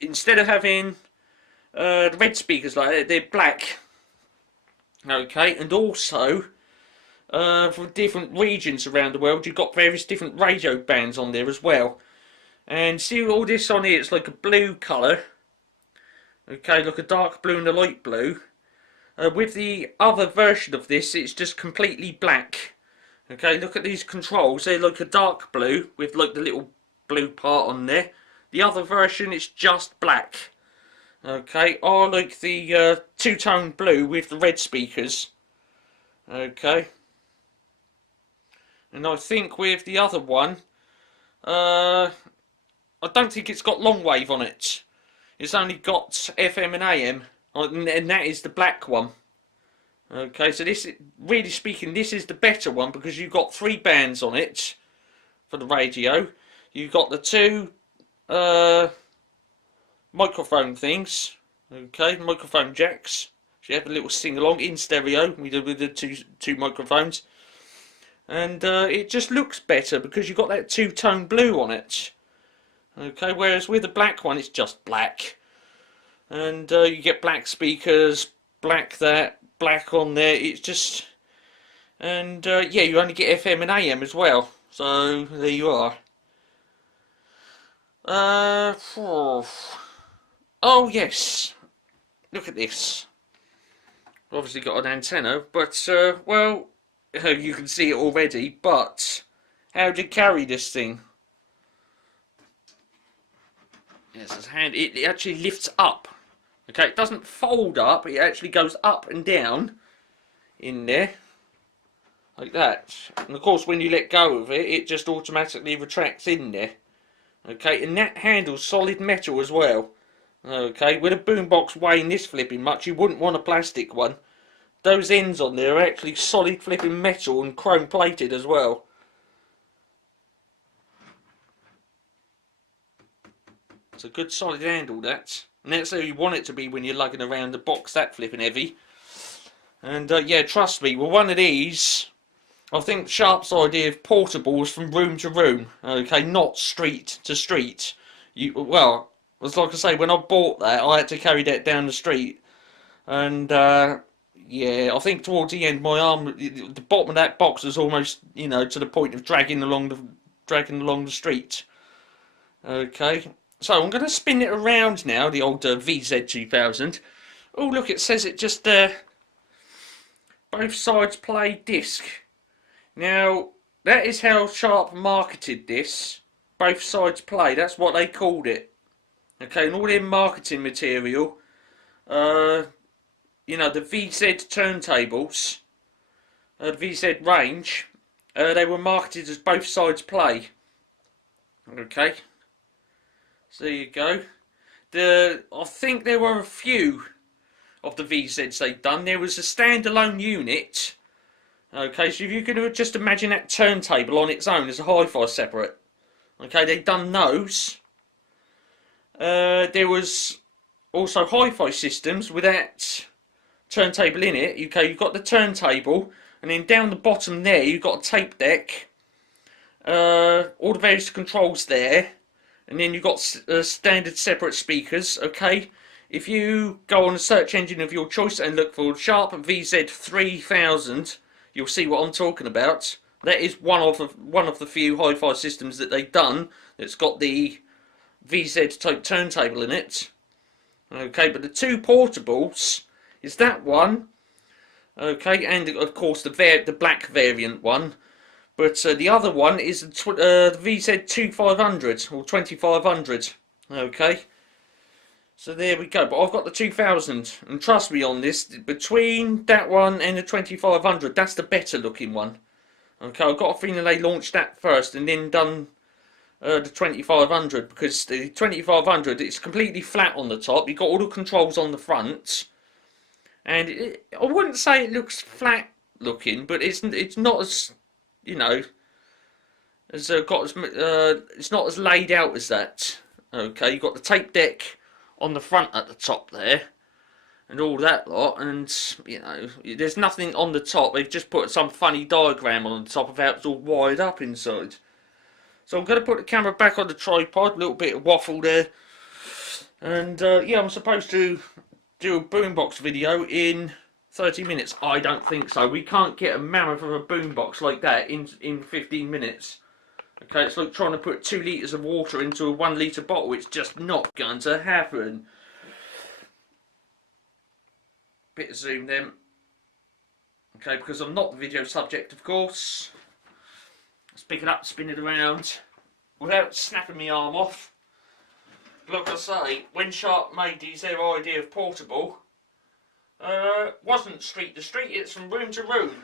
instead of having the red speakers like that, they're black. Okay, and also for different regions around the world, you've got various different radio bands on there as well. And see all this on here, it's like a blue colour. Okay, like a dark blue and a light blue. With the other version of this, it's just completely black. Okay, look at these controls. They're like a dark blue with like the little blue part on there. The other version is just black. Okay, or like the two-tone blue with the red speakers. Okay. And I think with the other one, I don't think it's got long wave on it. It's only got FM and AM, and that is the black one. Okay, so this, really speaking, this is the better one because you've got 3 bands on it for the radio. You've got the 2 microphone things, okay, microphone jacks. So you have a little sing-along in stereo with the two microphones. And it just looks better because you've got that two-tone blue on it. Okay, whereas with the black one, it's just black. And you get black speakers, black on there. It's just... And yeah, you only get FM and AM as well. So, there you are. Oh, yes. Look at this. Obviously got an antenna, but, well, you can see it already, but how do you carry this thing? Yes, it's handy. It actually lifts up. Okay, it doesn't fold up, it actually goes up and down in there. Like that. And of course, when you let go of it, it just automatically retracts in there. Okay, and that handle's solid metal as well. Okay, with a boombox weighing this flipping much, you wouldn't want a plastic one. Those ends on there are actually solid flipping metal and chrome plated as well. It's a good solid handle, that. And that's how you want it to be when you're lugging around a box that flipping heavy. And yeah, trust me, with one of these, I think Sharp's idea of portable was from room to room, okay, not street to street. Well, it's like I say, when I bought that, I had to carry that down the street, and yeah, I think towards the end, my arm, the bottom of that box was almost, to the point of dragging along the street. Okay, so I'm going to spin it around now, the old VZ2000. Oh, look, it says it just both sides play disc. Now, that is how Sharp marketed this. Both sides play. That's what they called it. Okay, and all their marketing material, the VZ turntables, the VZ range, they were marketed as both sides play. Okay, so there you go. I think there were a few of the VZs they'd done. There was a standalone unit. Okay, so if you can just imagine that turntable on its own as a hi-fi separate. Okay, they've done those. There was also hi-fi systems with that turntable in it. Okay, you've got the turntable, and then down the bottom there you've got a tape deck. All the various controls there, and then you've got standard separate speakers. Okay, if you go on a search engine of your choice and look for Sharp VZ3000. You'll see what I'm talking about. That is one of the few hi-fi systems that they've done that's got the VZ type turntable in it. Okay, but the two portables is that one. Okay, and of course the black variant one. But the other one is the VZ2500 or 2500. Okay. So there we go, but I've got the 2000, and trust me on this, between that one and the 2500, that's the better looking one. Okay, I've got a feeling they launched that first and then done the 2500, because the 2500, it's completely flat on the top, you've got all the controls on the front, and I wouldn't say it looks flat looking, but it's not as, as it's not as laid out as that. Okay, you've got the tape deck on the front at the top there, and all that lot, and there's nothing on the top. They've just put some funny diagram on the top of how it's all wired up inside. So I'm going to put the camera back on the tripod, a little bit of waffle there, and yeah, I'm supposed to do a BoomBox video in 30 minutes. I don't think so. We can't get a mammoth of a BoomBox like that in 15 minutes. Okay, it's like trying to put 2 litres of water into a 1 litre bottle. It's just not going to happen. Bit of zoom then. Okay, because I'm not the video subject, of course. Let's pick it up, spin it around without snapping my arm off. Like I say, when Sharp made their idea of portable, wasn't street to street, it's from room to room.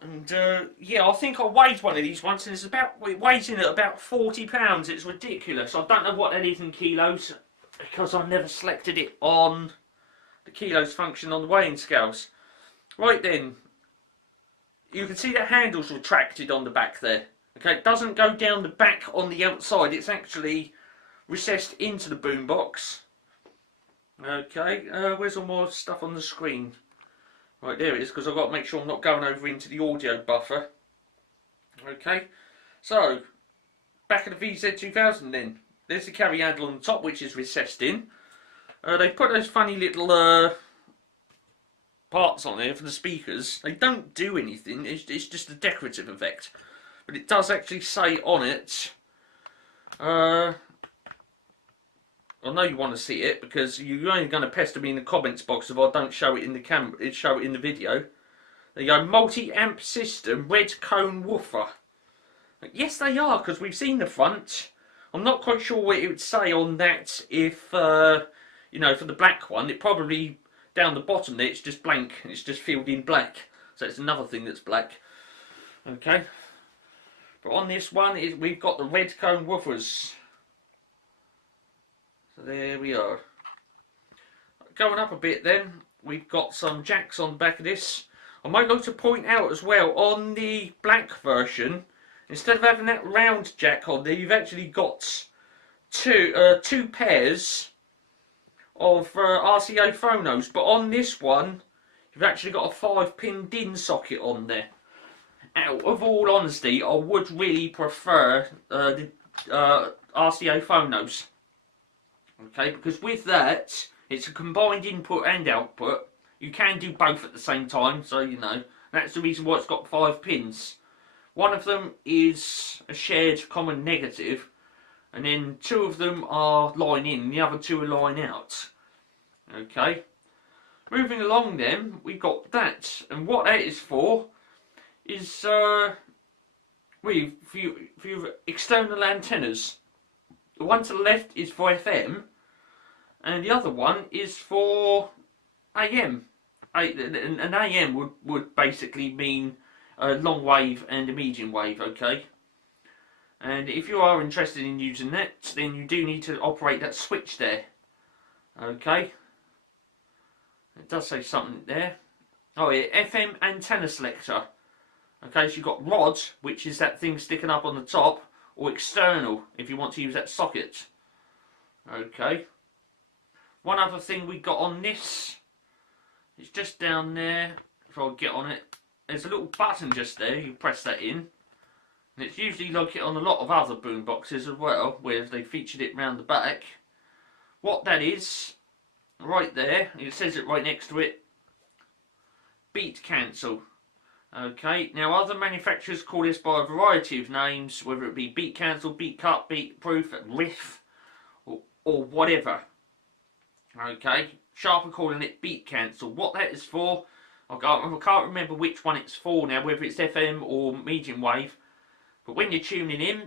And yeah, I think I weighed one of these once, and it weighs in at about £40. It's ridiculous. I don't know what that is in kilos, because I never selected it on the kilos function on the weighing scales. Right then, you can see the handle's retracted on the back there. Okay, it doesn't go down the back on the outside, it's actually recessed into the boombox. Okay, where's all my stuff on the screen? Right, there it is, because I've got to make sure I'm not going over into the audio buffer. Okay, so, back of the VZ2000 then. There's the carry handle on the top, which is recessed in. They put those funny little parts on there for the speakers. They don't do anything, it's just a decorative effect. But it does actually say on it, I know you want to see it, because you're only going to pester me in the comments box if I don't show it in the camera, show it in the video. There you go, multi-amp system, red cone woofer. Yes, they are, because we've seen the front. I'm not quite sure what it would say on that if, for the black one. It probably, down the bottom there, it's just blank, it's just filled in black. So it's another thing that's black. Okay. But on this one, we've got the red cone woofers. So there we are. Going up a bit then, we've got some jacks on the back of this. I might like to point out as well, on the black version, instead of having that round jack on there, you've actually got two pairs of RCA phonos. But on this one, you've actually got a 5-pin DIN socket on there. out of all honesty, I would really prefer the RCA phonos. Okay, because with that, it's a combined input and output. You can do both at the same time, so you know. That's the reason why it's got 5 pins. One of them is a shared common negative, and then 2 of them are line in, and the other 2 are line out. Okay. Moving along then, we've got that, and what that is for is for your external antennas. The one to the left is for FM, and the other one is for AM. An AM would basically mean a long wave and a medium wave, okay? And if you are interested in using that, then you do need to operate that switch there, okay? It does say something there. Oh yeah, FM antenna selector. Okay, so you've got rod, which is that thing sticking up on the top, or external, if you want to use that socket. Okay. One other thing we got on this, it's just down there, if I'll get on it, there's a little button just there, you press that in. And it's usually like it on a lot of other boom boxes as well, where they featured it round the back. What that is, right there, it says it right next to it, beat cancel. Okay, now other manufacturers call this by a variety of names, whether it be beat cancel, beat cut, beat proof, riff, or whatever. Okay, Sharp are calling it beat cancel. What that is for, I can't remember which one it's for now, whether it's FM or medium wave. But when you're tuning in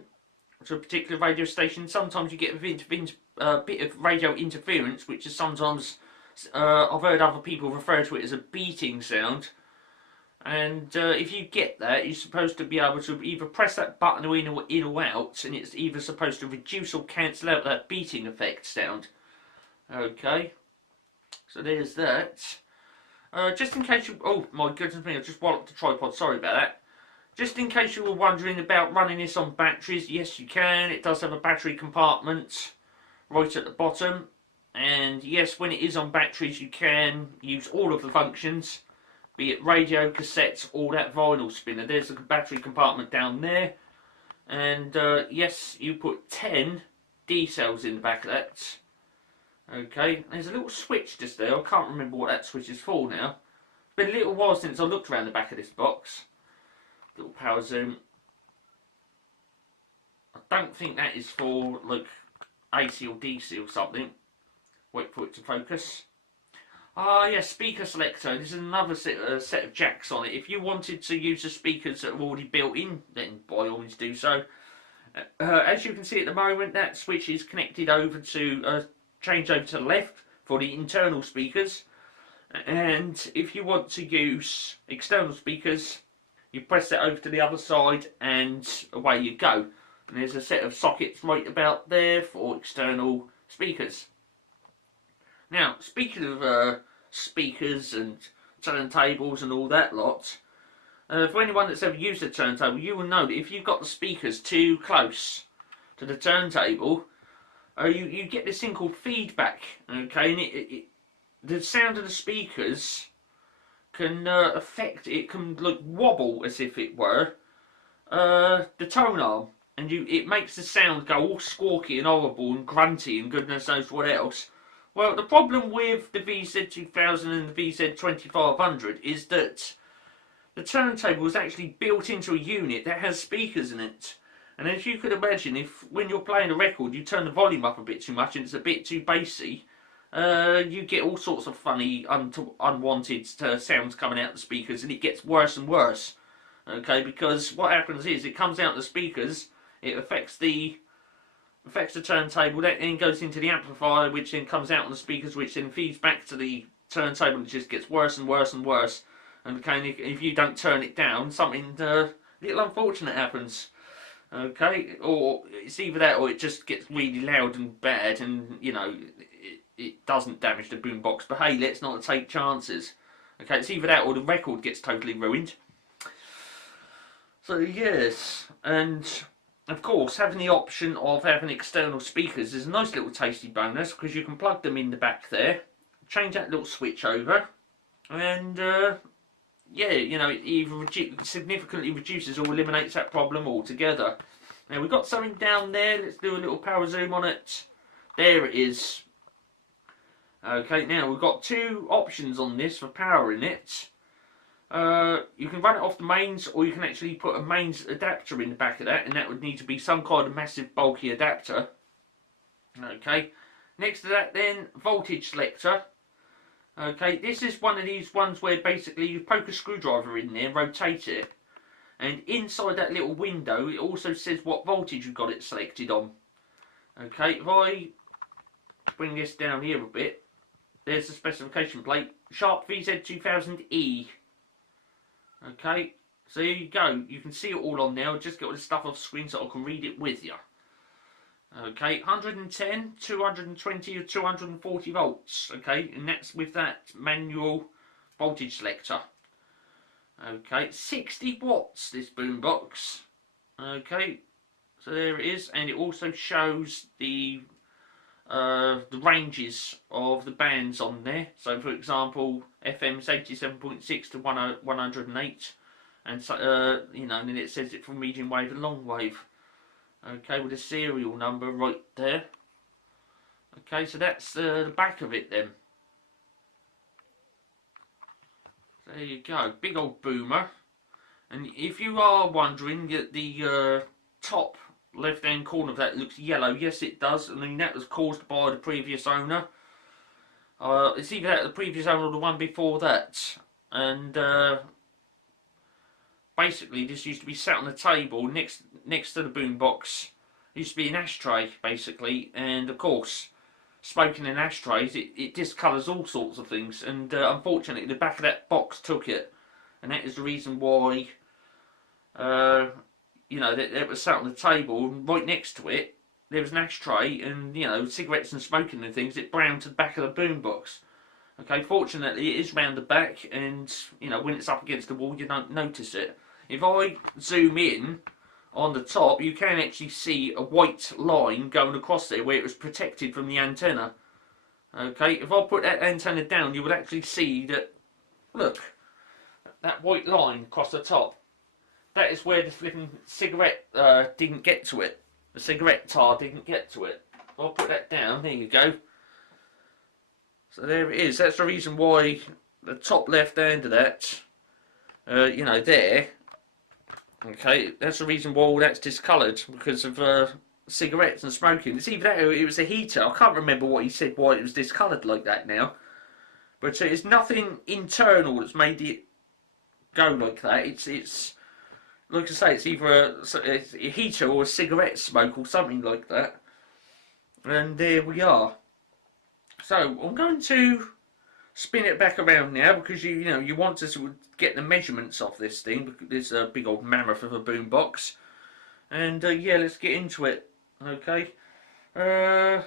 to a particular radio station, sometimes you get a bit of radio interference, which is sometimes, I've heard other people refer to it as a beating sound. And if you get that, you're supposed to be able to either press that button in or out, and it's either supposed to reduce or cancel out that beating effect sound. Okay, so there's that. Just in case you... Oh, my goodness me, I just walloped the tripod, sorry about that. Just in case you were wondering about running this on batteries, yes you can. It does have a battery compartment right at the bottom. And yes, when it is on batteries, you can use all of the functions. Be it radio, cassettes, or that vinyl spinner. There's a battery compartment down there. And yes, you put 10 D cells in the back of that. Okay, there's a little switch just there. I can't remember what that switch is for now. It's been a little while since I looked around the back of this box. Little power zoom. I don't think that is for like AC or DC or something. Wait for it to focus. Ah, yes, speaker selector. This is another set of jacks on it. If you wanted to use the speakers that are already built in, then by all means do so. As you can see at the moment, that switch is connected over to change over to the left for the internal speakers. And if you want to use external speakers, you press that over to the other side and away you go. And there's a set of sockets right about there for external speakers. Now, speaking of speakers and turntables and all that lot, for anyone that's ever used a turntable, you will know that if you've got the speakers too close to the turntable, you get this thing called feedback, okay? And the sound of the speakers can affect, it can like wobble as if it were the tone arm, and it makes the sound go all squawky and horrible and grunty and goodness knows what else. Well, the problem with the VZ2000 and the VZ2500 is that the turntable is actually built into a unit that has speakers in it. And as you could imagine, if when you're playing a record you turn the volume up a bit too much and it's a bit too bassy, you get all sorts of funny, unwanted sounds coming out of the speakers, and it gets worse and worse. Okay, because what happens is it comes out of the speakers, it affects the turntable, that then goes into the amplifier, which then comes out on the speakers, which then feeds back to the turntable, and it just gets worse and worse and worse. And okay, if you don't turn it down, something little unfortunate happens. Okay, or it's either that or it just gets really loud and bad, and you know it doesn't damage the boombox. But hey, let's not take chances. Okay, it's either that or the record gets totally ruined. So yes, and of course having the option of having external speakers is a nice little tasty bonus, because you can plug them in the back there, change that little switch over, and yeah, you know, it either significantly reduces or eliminates that problem altogether. Now we've got something down there. Let's do a little power zoom on it. There it is. Okay, now we've got two options on this for powering it. You can run it off the mains, or you can actually put a mains adapter in the back of that, and that would need to be some kind of massive bulky adapter. Okay, next to that then, voltage selector. Okay, this is one of these ones where basically you poke a screwdriver in there, rotate it, and inside that little window it also says what voltage you've got it selected on. Okay, if I bring this down here a bit, there's the specification plate, Sharp VZ2000E. Okay, so there you go, you can see it all on there. I'll just get all this stuff off the screen so I can read it with you. Okay, 110, 220 or 240 volts, okay, and that's with that manual voltage selector. Okay, 60 watts this boombox. Okay, so there it is, and it also shows the ranges of the bands on there. So for example, FM's 87.6 to 108, and so, you know, and then it says it from medium wave and long wave. Okay, with a serial number right there. Okay, so that's the back of it then. So there you go, big old boomer. And if you are wondering, the top left hand corner of that looks yellow. Yes, it does. I mean, that was caused by the previous owner. It's either that the previous owner or the one before that. And basically, this used to be sat on the table next to the boombox. It used to be an ashtray, basically, and of course, smoking in ashtrays, it discolours all sorts of things, and unfortunately, the back of that box took it, and that is the reason why, you know, that was sat on the table, and right next to it, there was an ashtray, and, you know, cigarettes and smoking and things, it browned to the back of the boombox. Okay, fortunately, it is round the back, and, you know, when it's up against the wall, you don't notice it. If I zoom in on the top, you can actually see a white line going across there where it was protected from the antenna. Okay, if I put that antenna down, you would actually see that, look, that white line across the top. That is where the flipping cigarette didn't get to it. The cigarette tar didn't get to it. I'll put that down, there you go. So there it is. That's the reason why the top left hand of that, you know, there. Okay, that's the reason why all that's discoloured, because of cigarettes and smoking. It's either that or it was a heater. I can't remember what he said why it was discoloured like that now. But it's nothing internal that's made it go like that. It's like I say, it's either a heater or a cigarette smoke or something like that. And there we are. So I'm going to spin it back around now, because you know you want to sort of get the measurements off this thing, because it's a big old mammoth of a boombox. And yeah, let's get into it. Okay. Yeah,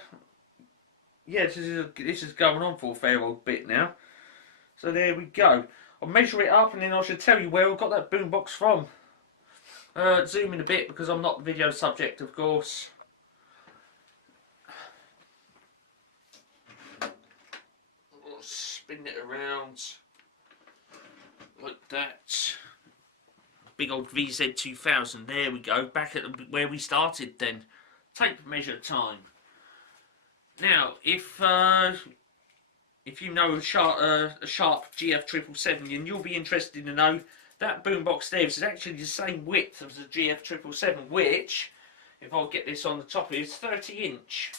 this is going on for a fair old bit now. So there we go. I'll measure it up and then I should tell you where I got that boombox from. Zoom in a bit because I'm not the video subject, of course. Spin it around like that. Big old VZ2000. There we go. Back at where we started then. Tape measure time. Now, if you know a Sharp GF777, then you'll be interested to know that boombox there is actually the same width as the GF777, which, if I'll get this on the top, is 30-inch.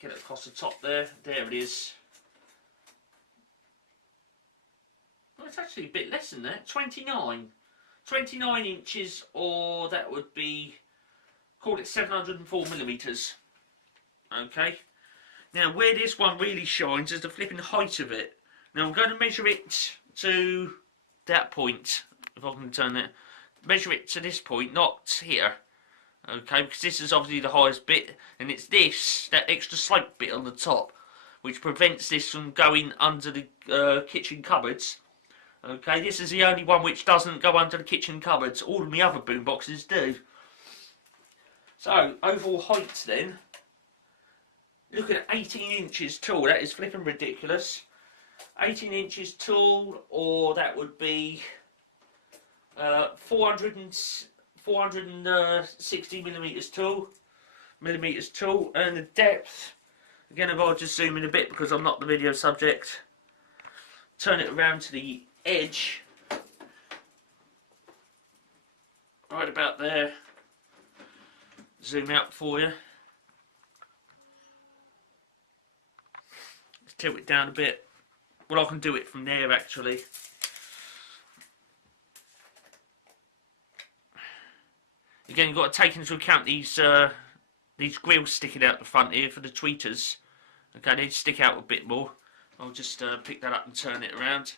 Get it across the top there. There it is. Well, it's actually a bit less than that. 29 inches, or that would be, call it 704mm. Okay. Now, where this one really shines is the flipping height of it. Now, I'm going to measure it to that point. If I can turn it, measure it to this point, not here. Okay, because this is obviously the highest bit, and it's this, that extra slope bit on the top, which prevents this from going under the kitchen cupboards. Okay, this is the only one which doesn't go under the kitchen cupboards. All of my other boomboxes do. So, overall height then, look at 18 inches tall. That is flipping ridiculous. 18 inches tall, or that would be 460 millimeters tall, and the depth, again, if I'll just zoom in a bit because I'm not the video subject, turn it around to the edge, right about there, zoom out for you, let's tilt it down a bit. Well, I can do it from there actually. Again, you've got to take into account these grills sticking out the front here for the tweeters. Okay, they stick out a bit more. I'll just pick that up and turn it around.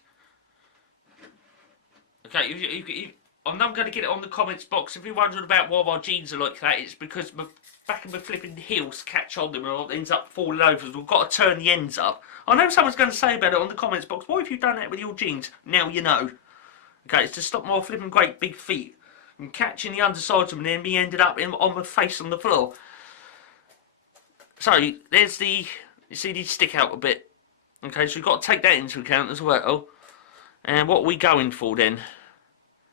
Okay, I'm not going to get it on the comments box. If you're wondering about why my jeans are like that, it's because my back of my flipping heels catch on them and it ends up falling over. We've got to turn the ends up. I know someone's going to say about it on the comments box. Why have you done that with your jeans? Now you know. Okay, it's to stop my flipping great big feet from catching the undersides of them and then me ended up on my face on the floor. So, there's the... You see these stick out a bit. Okay, so we've got to take that into account as well. And what are we going for then?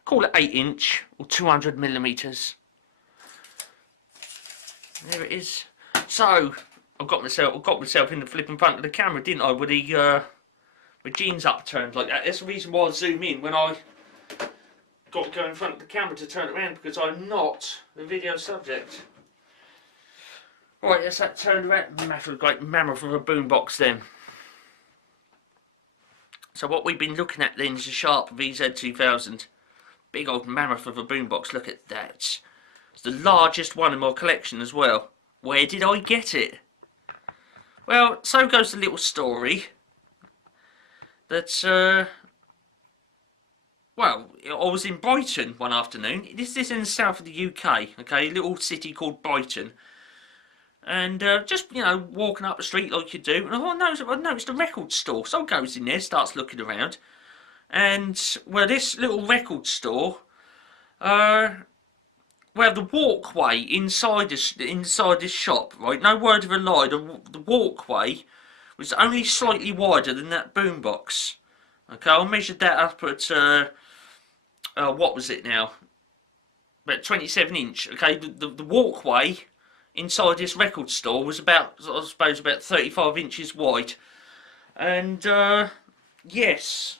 Call it 8 inch or 200 millimeters. There it is. So I got myself in the flipping front of the camera, didn't I? With the with jeans upturned like that. That's the reason why I zoom in when I got to go in front of the camera to turn it around, because I'm not the video subject. Right, that's that turned around. Great mammoth of a boombox then. So what we've been looking at then is a Sharp VZ2000. Big old mammoth of a boombox, look at that. It's the largest one in my collection as well. Where did I get it? Well, so goes the little story. That, well, I was in Brighton one afternoon. This is in the south of the UK, okay, a little city called Brighton. And just, you know, walking up the street like you do, and I noticed a record store. So I goes in there, starts looking around. And, well, this little record store, well, the walkway inside this shop, right, no word of a lie, the walkway was only slightly wider than that boombox. Okay, I measured that up at, what was it now? About 27 inch, okay, the walkway inside this record store was about, I suppose, about 35 inches wide. And, yes.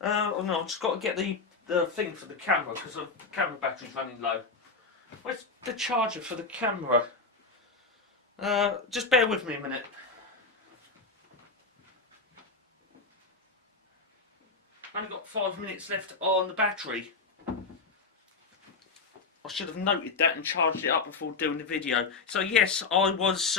Oh no, I've just got to get the thing for the camera because the camera battery's running low. Where's the charger for the camera? Just bear with me a minute. Only got 5 minutes left on the battery. I should have noted that and charged it up before doing the video. So yes, I was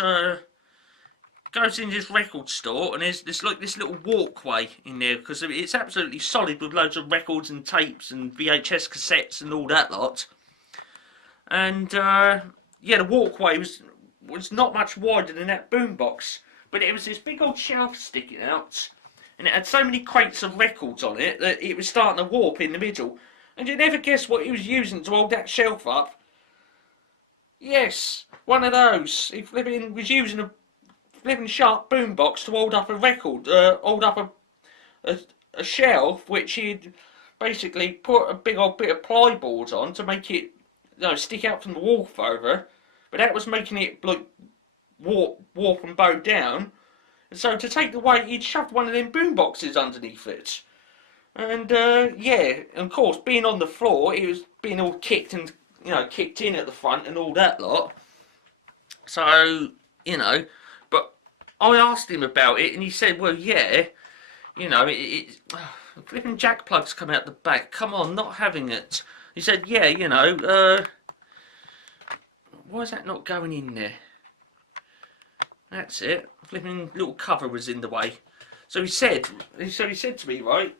goes in this record store, and there's this little walkway in there because it's absolutely solid with loads of records and tapes and VHS cassettes and all that lot. And yeah, the walkway was not much wider than that boombox, but it was this big old shelf sticking out, and it had so many crates of records on it that it was starting to warp in the middle. And you never guess what he was using to hold that shelf up. Yes, one of those. He was using a flipping Sharp boombox to hold up a record, hold up a shelf which he'd basically put a big old bit of plyboard on to make it, you know, stick out from the wall further. But that was making it like warp and bow down. And so to take the weight, he'd shoved one of them boomboxes underneath it. And yeah, and of course, being on the floor, it was being all kicked and, you know, kicked in at the front and all that lot. So, you know, but I asked him about it, and he said, well, yeah, you know, flipping jack plugs come out the back. Come on, not having it. He said, yeah, you know, why is that not going in there? That's it. Flipping little cover was in the way. So he said to me, right,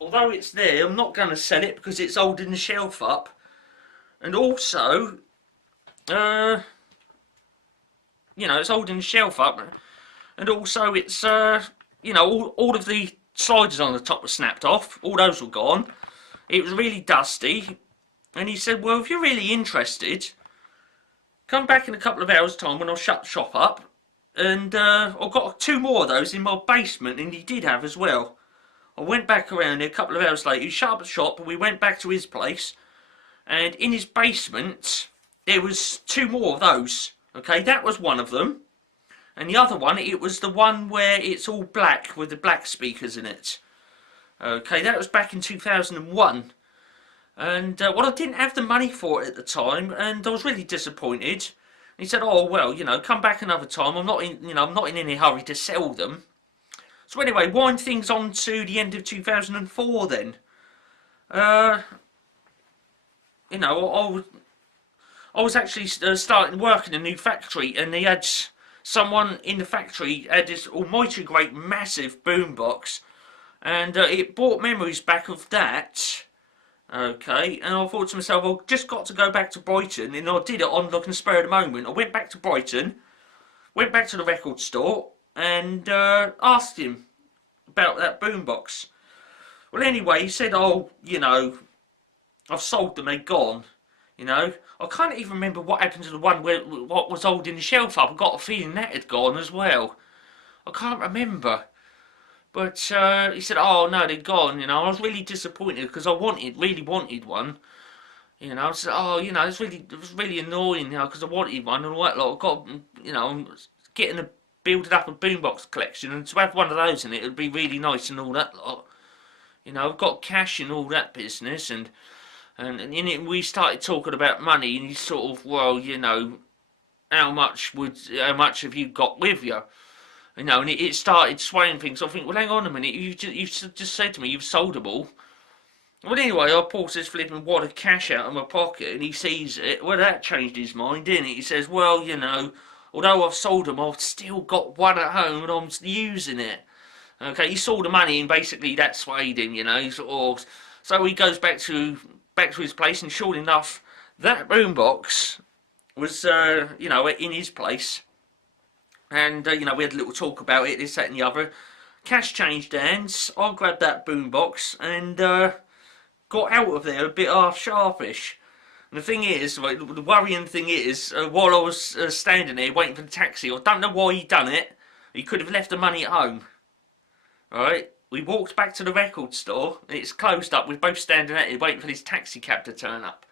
although it's there, I'm not going to sell it because it's holding the shelf up. And also, you know, it's holding the shelf up. And also it's, you know, all of the sliders on the top were snapped off. All those were gone. It was really dusty. And he said, well, if you're really interested, come back in a couple of hours' time when I'll shut the shop up. And I've got 2 more of those in my basement, and he did have as well. I went back around there a couple of hours later. He shut up the shop, and we went back to his place. And in his basement, there was 2 more of those. Okay, that was one of them. And the other one, it was the one where it's all black with the black speakers in it. Okay, that was back in 2001. And well, I didn't have the money for it at the time, and I was really disappointed. He said, "Oh well, you know, come back another time. I'm not in, you know, I'm not in any hurry to sell them." So anyway, wind things on to the end of 2004 then. You know, I was actually starting work in a new factory, and they had someone in the factory had this almighty great massive boombox, and it brought memories back of that. Okay, and I thought to myself, I've just got to go back to Brighton, and I did it on like a spur of the moment. I went back to Brighton, went back to the record store, and asked him about that boombox. Well, anyway, he said, "Oh, you know, I've sold them, they're gone." You know, I can't even remember what happened to the one where what was holding the shelf up. I got a feeling that had gone as well. I can't remember. But he said, "Oh no, they're gone." You know, I was really disappointed because I really wanted one. You know, I said, "Oh, you know, it was really annoying, you know, because I wanted one and all that lot. I got, you know, I'm getting a building up a boombox collection, and to have one of those in it would be really nice and all that lot. You know, I've got cash and all that business, and in it we started talking about money, and he sort of, well, you know, how much have you got with you?" You know, and it started swaying things. I think, well, hang on a minute, you just said to me you've sold them all. Well, anyway, I pulls this flipping wad of cash out of my pocket, and he sees it. Well, that changed his mind, didn't it? He says, "Well, you know, although I've sold them, I've still got one at home, and I'm using it." Okay, he saw the money, and basically that swayed him, you know. So he goes back to his place, and sure enough, that boombox was, you know, in his place. And, you know, we had a little talk about it, this, that and the other. Cash changed hands. I grabbed that boombox and got out of there a bit half sharpish. And the thing is, like, the worrying thing is, while I was standing there waiting for the taxi, I don't know why he done it. He could have left the money at home. Right? We walked back to the record store. It's closed up. We're both standing at it waiting for this taxi cab to turn up.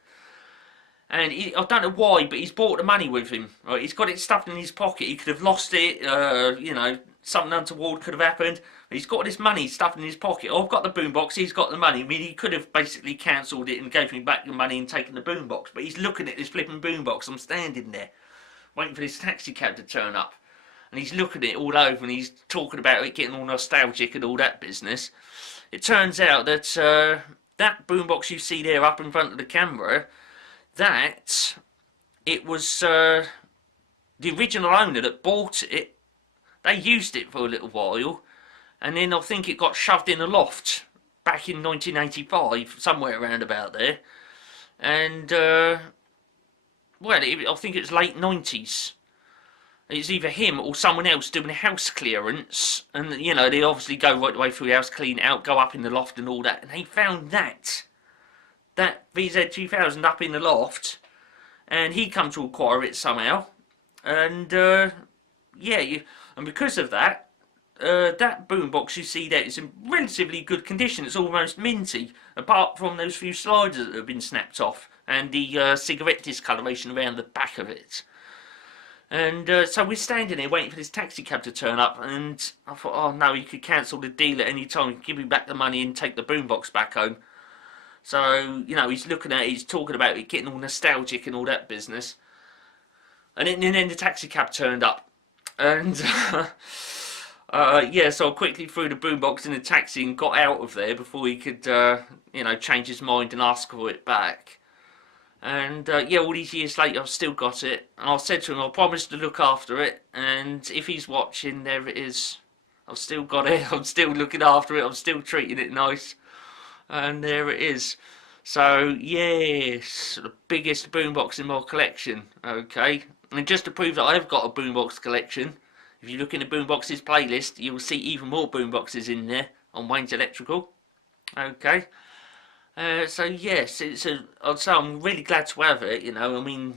And I don't know why, but he's brought the money with him. Right? He's got it stuffed in his pocket. He could have lost it. You know, something untoward could have happened. He's got this money stuffed in his pocket. I've got the boombox. He's got the money. I mean, he could have basically cancelled it and gave me back the money and taken the boombox. But he's looking at this flipping boombox. I'm standing there, waiting for this taxi cab to turn up. And he's looking at it all over, and he's talking about it, getting all nostalgic and all that business. It turns out that that boombox you see there up in front of the camera, that it was the original owner that bought it. They used it for a little while, and then I think it got shoved in a loft back in 1985, somewhere around about there. And well, I think it was late 90s. It's either him or someone else doing a house clearance, and you know, they obviously go right the way through the house, clean it out, go up in the loft and all that, and they found that VZ2000 up in the loft, and he come to acquire it somehow, and yeah, and because of that, that boombox you see there is in relatively good condition. It's almost minty, apart from those few sliders that have been snapped off, and the cigarette discoloration around the back of it. And so we're standing there waiting for this taxi cab to turn up, and I thought, oh no, you could cancel the deal at any time, give me back the money and take the boombox back home. So, you know, he's looking at it, he's talking about it, getting all nostalgic and all that business. And then the taxi cab turned up. And, yeah, so I quickly threw the boombox in the taxi and got out of there before he could, you know, change his mind and ask for it back. And, yeah, all these years later, I've still got it. And I said to him, I promised to look after it. And if he's watching, there it is. I've still got it. I'm still looking after it. I'm still treating it nice. And there it is. So, yes, the biggest boombox in my collection. Okay. And just to prove that I've got a boombox collection, if you look in the boomboxes playlist, you'll see even more boomboxes in there on Wayne's Electrical. Okay. So yes, so I'm really glad to have it, you know. I mean,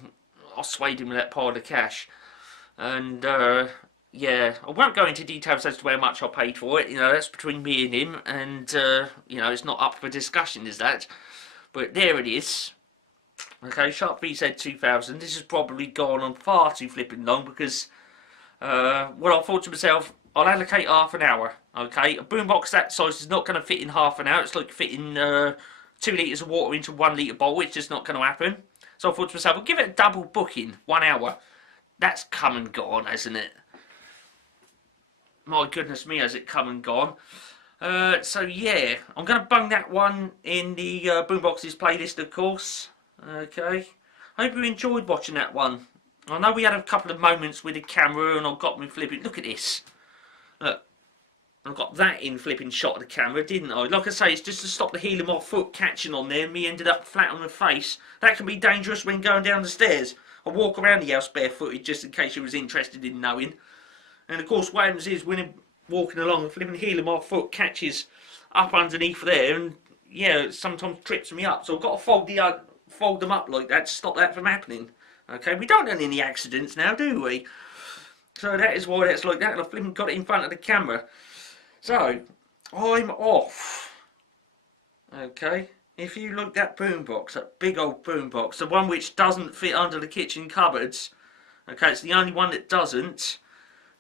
I swayed him with that pile of cash, and yeah, I won't go into details as to how much I paid for it. You know, that's between me and him, and you know, it's not up for discussion, is that? But there it is. Okay, Sharp VZ 2000. This has probably gone on far too flipping long because, well, I thought to myself, I'll allocate half an hour. Okay, a boombox that size is not going to fit in half an hour. It's like fitting 2 litres of water into 1 litre bowl. It's just not going to happen. So I thought to myself, I'll give it a double booking, 1 hour. That's come and gone, hasn't it? My goodness me, has it come and gone. So yeah, I'm going to bung that one in the Boomboxes playlist, of course. Okay. I hope you enjoyed watching that one. I know we had a couple of moments with the camera and I got me flipping. Look at this. Look. I got that in flipping shot of the camera, didn't I? Like I say, it's just to stop the heel of my foot catching on there and me ended up flat on the face. That can be dangerous when going down the stairs. I walk around the house barefooted just in case you was interested in knowing. And of course what happens is when I'm walking along, the flipping heel of my foot catches up underneath there and yeah, it sometimes trips me up. So I've got to fold them up like that to stop that from happening. Okay, we don't have any accidents now, do we? So that is why that's like that, and I've flipping got it in front of the camera. So, I'm off. Okay, if you look at that boombox, that big old boombox, the one which doesn't fit under the kitchen cupboards, okay, it's the only one that doesn't,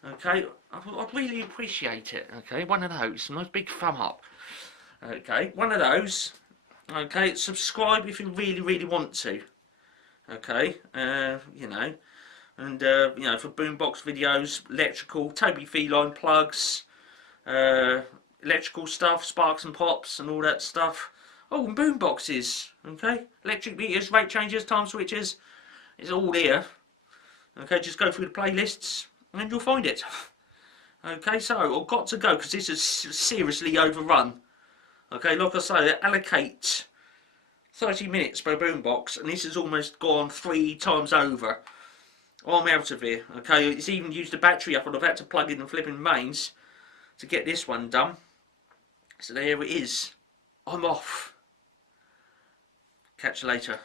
okay, I'd really appreciate it, okay, one of those, a nice big thumb up, okay, one of those, okay, subscribe if you really, really want to, okay, you know, and, you know, for boombox videos, electrical, Toby Feline plugs, electrical stuff, sparks and pops and all that stuff. Oh, and boom boxes, okay? Electric meters, rate changes, time switches. It's all here. Okay, just go through the playlists and you'll find it. Okay, so I've got to go because this is seriously overrun. Okay, like I say, allocate 30 minutes per boombox and this has almost gone 3 times over. I'm out of here. Okay, it's even used the battery up and I've had to plug in the flipping mains to get this one done. So there it is. I'm off. Catch you later.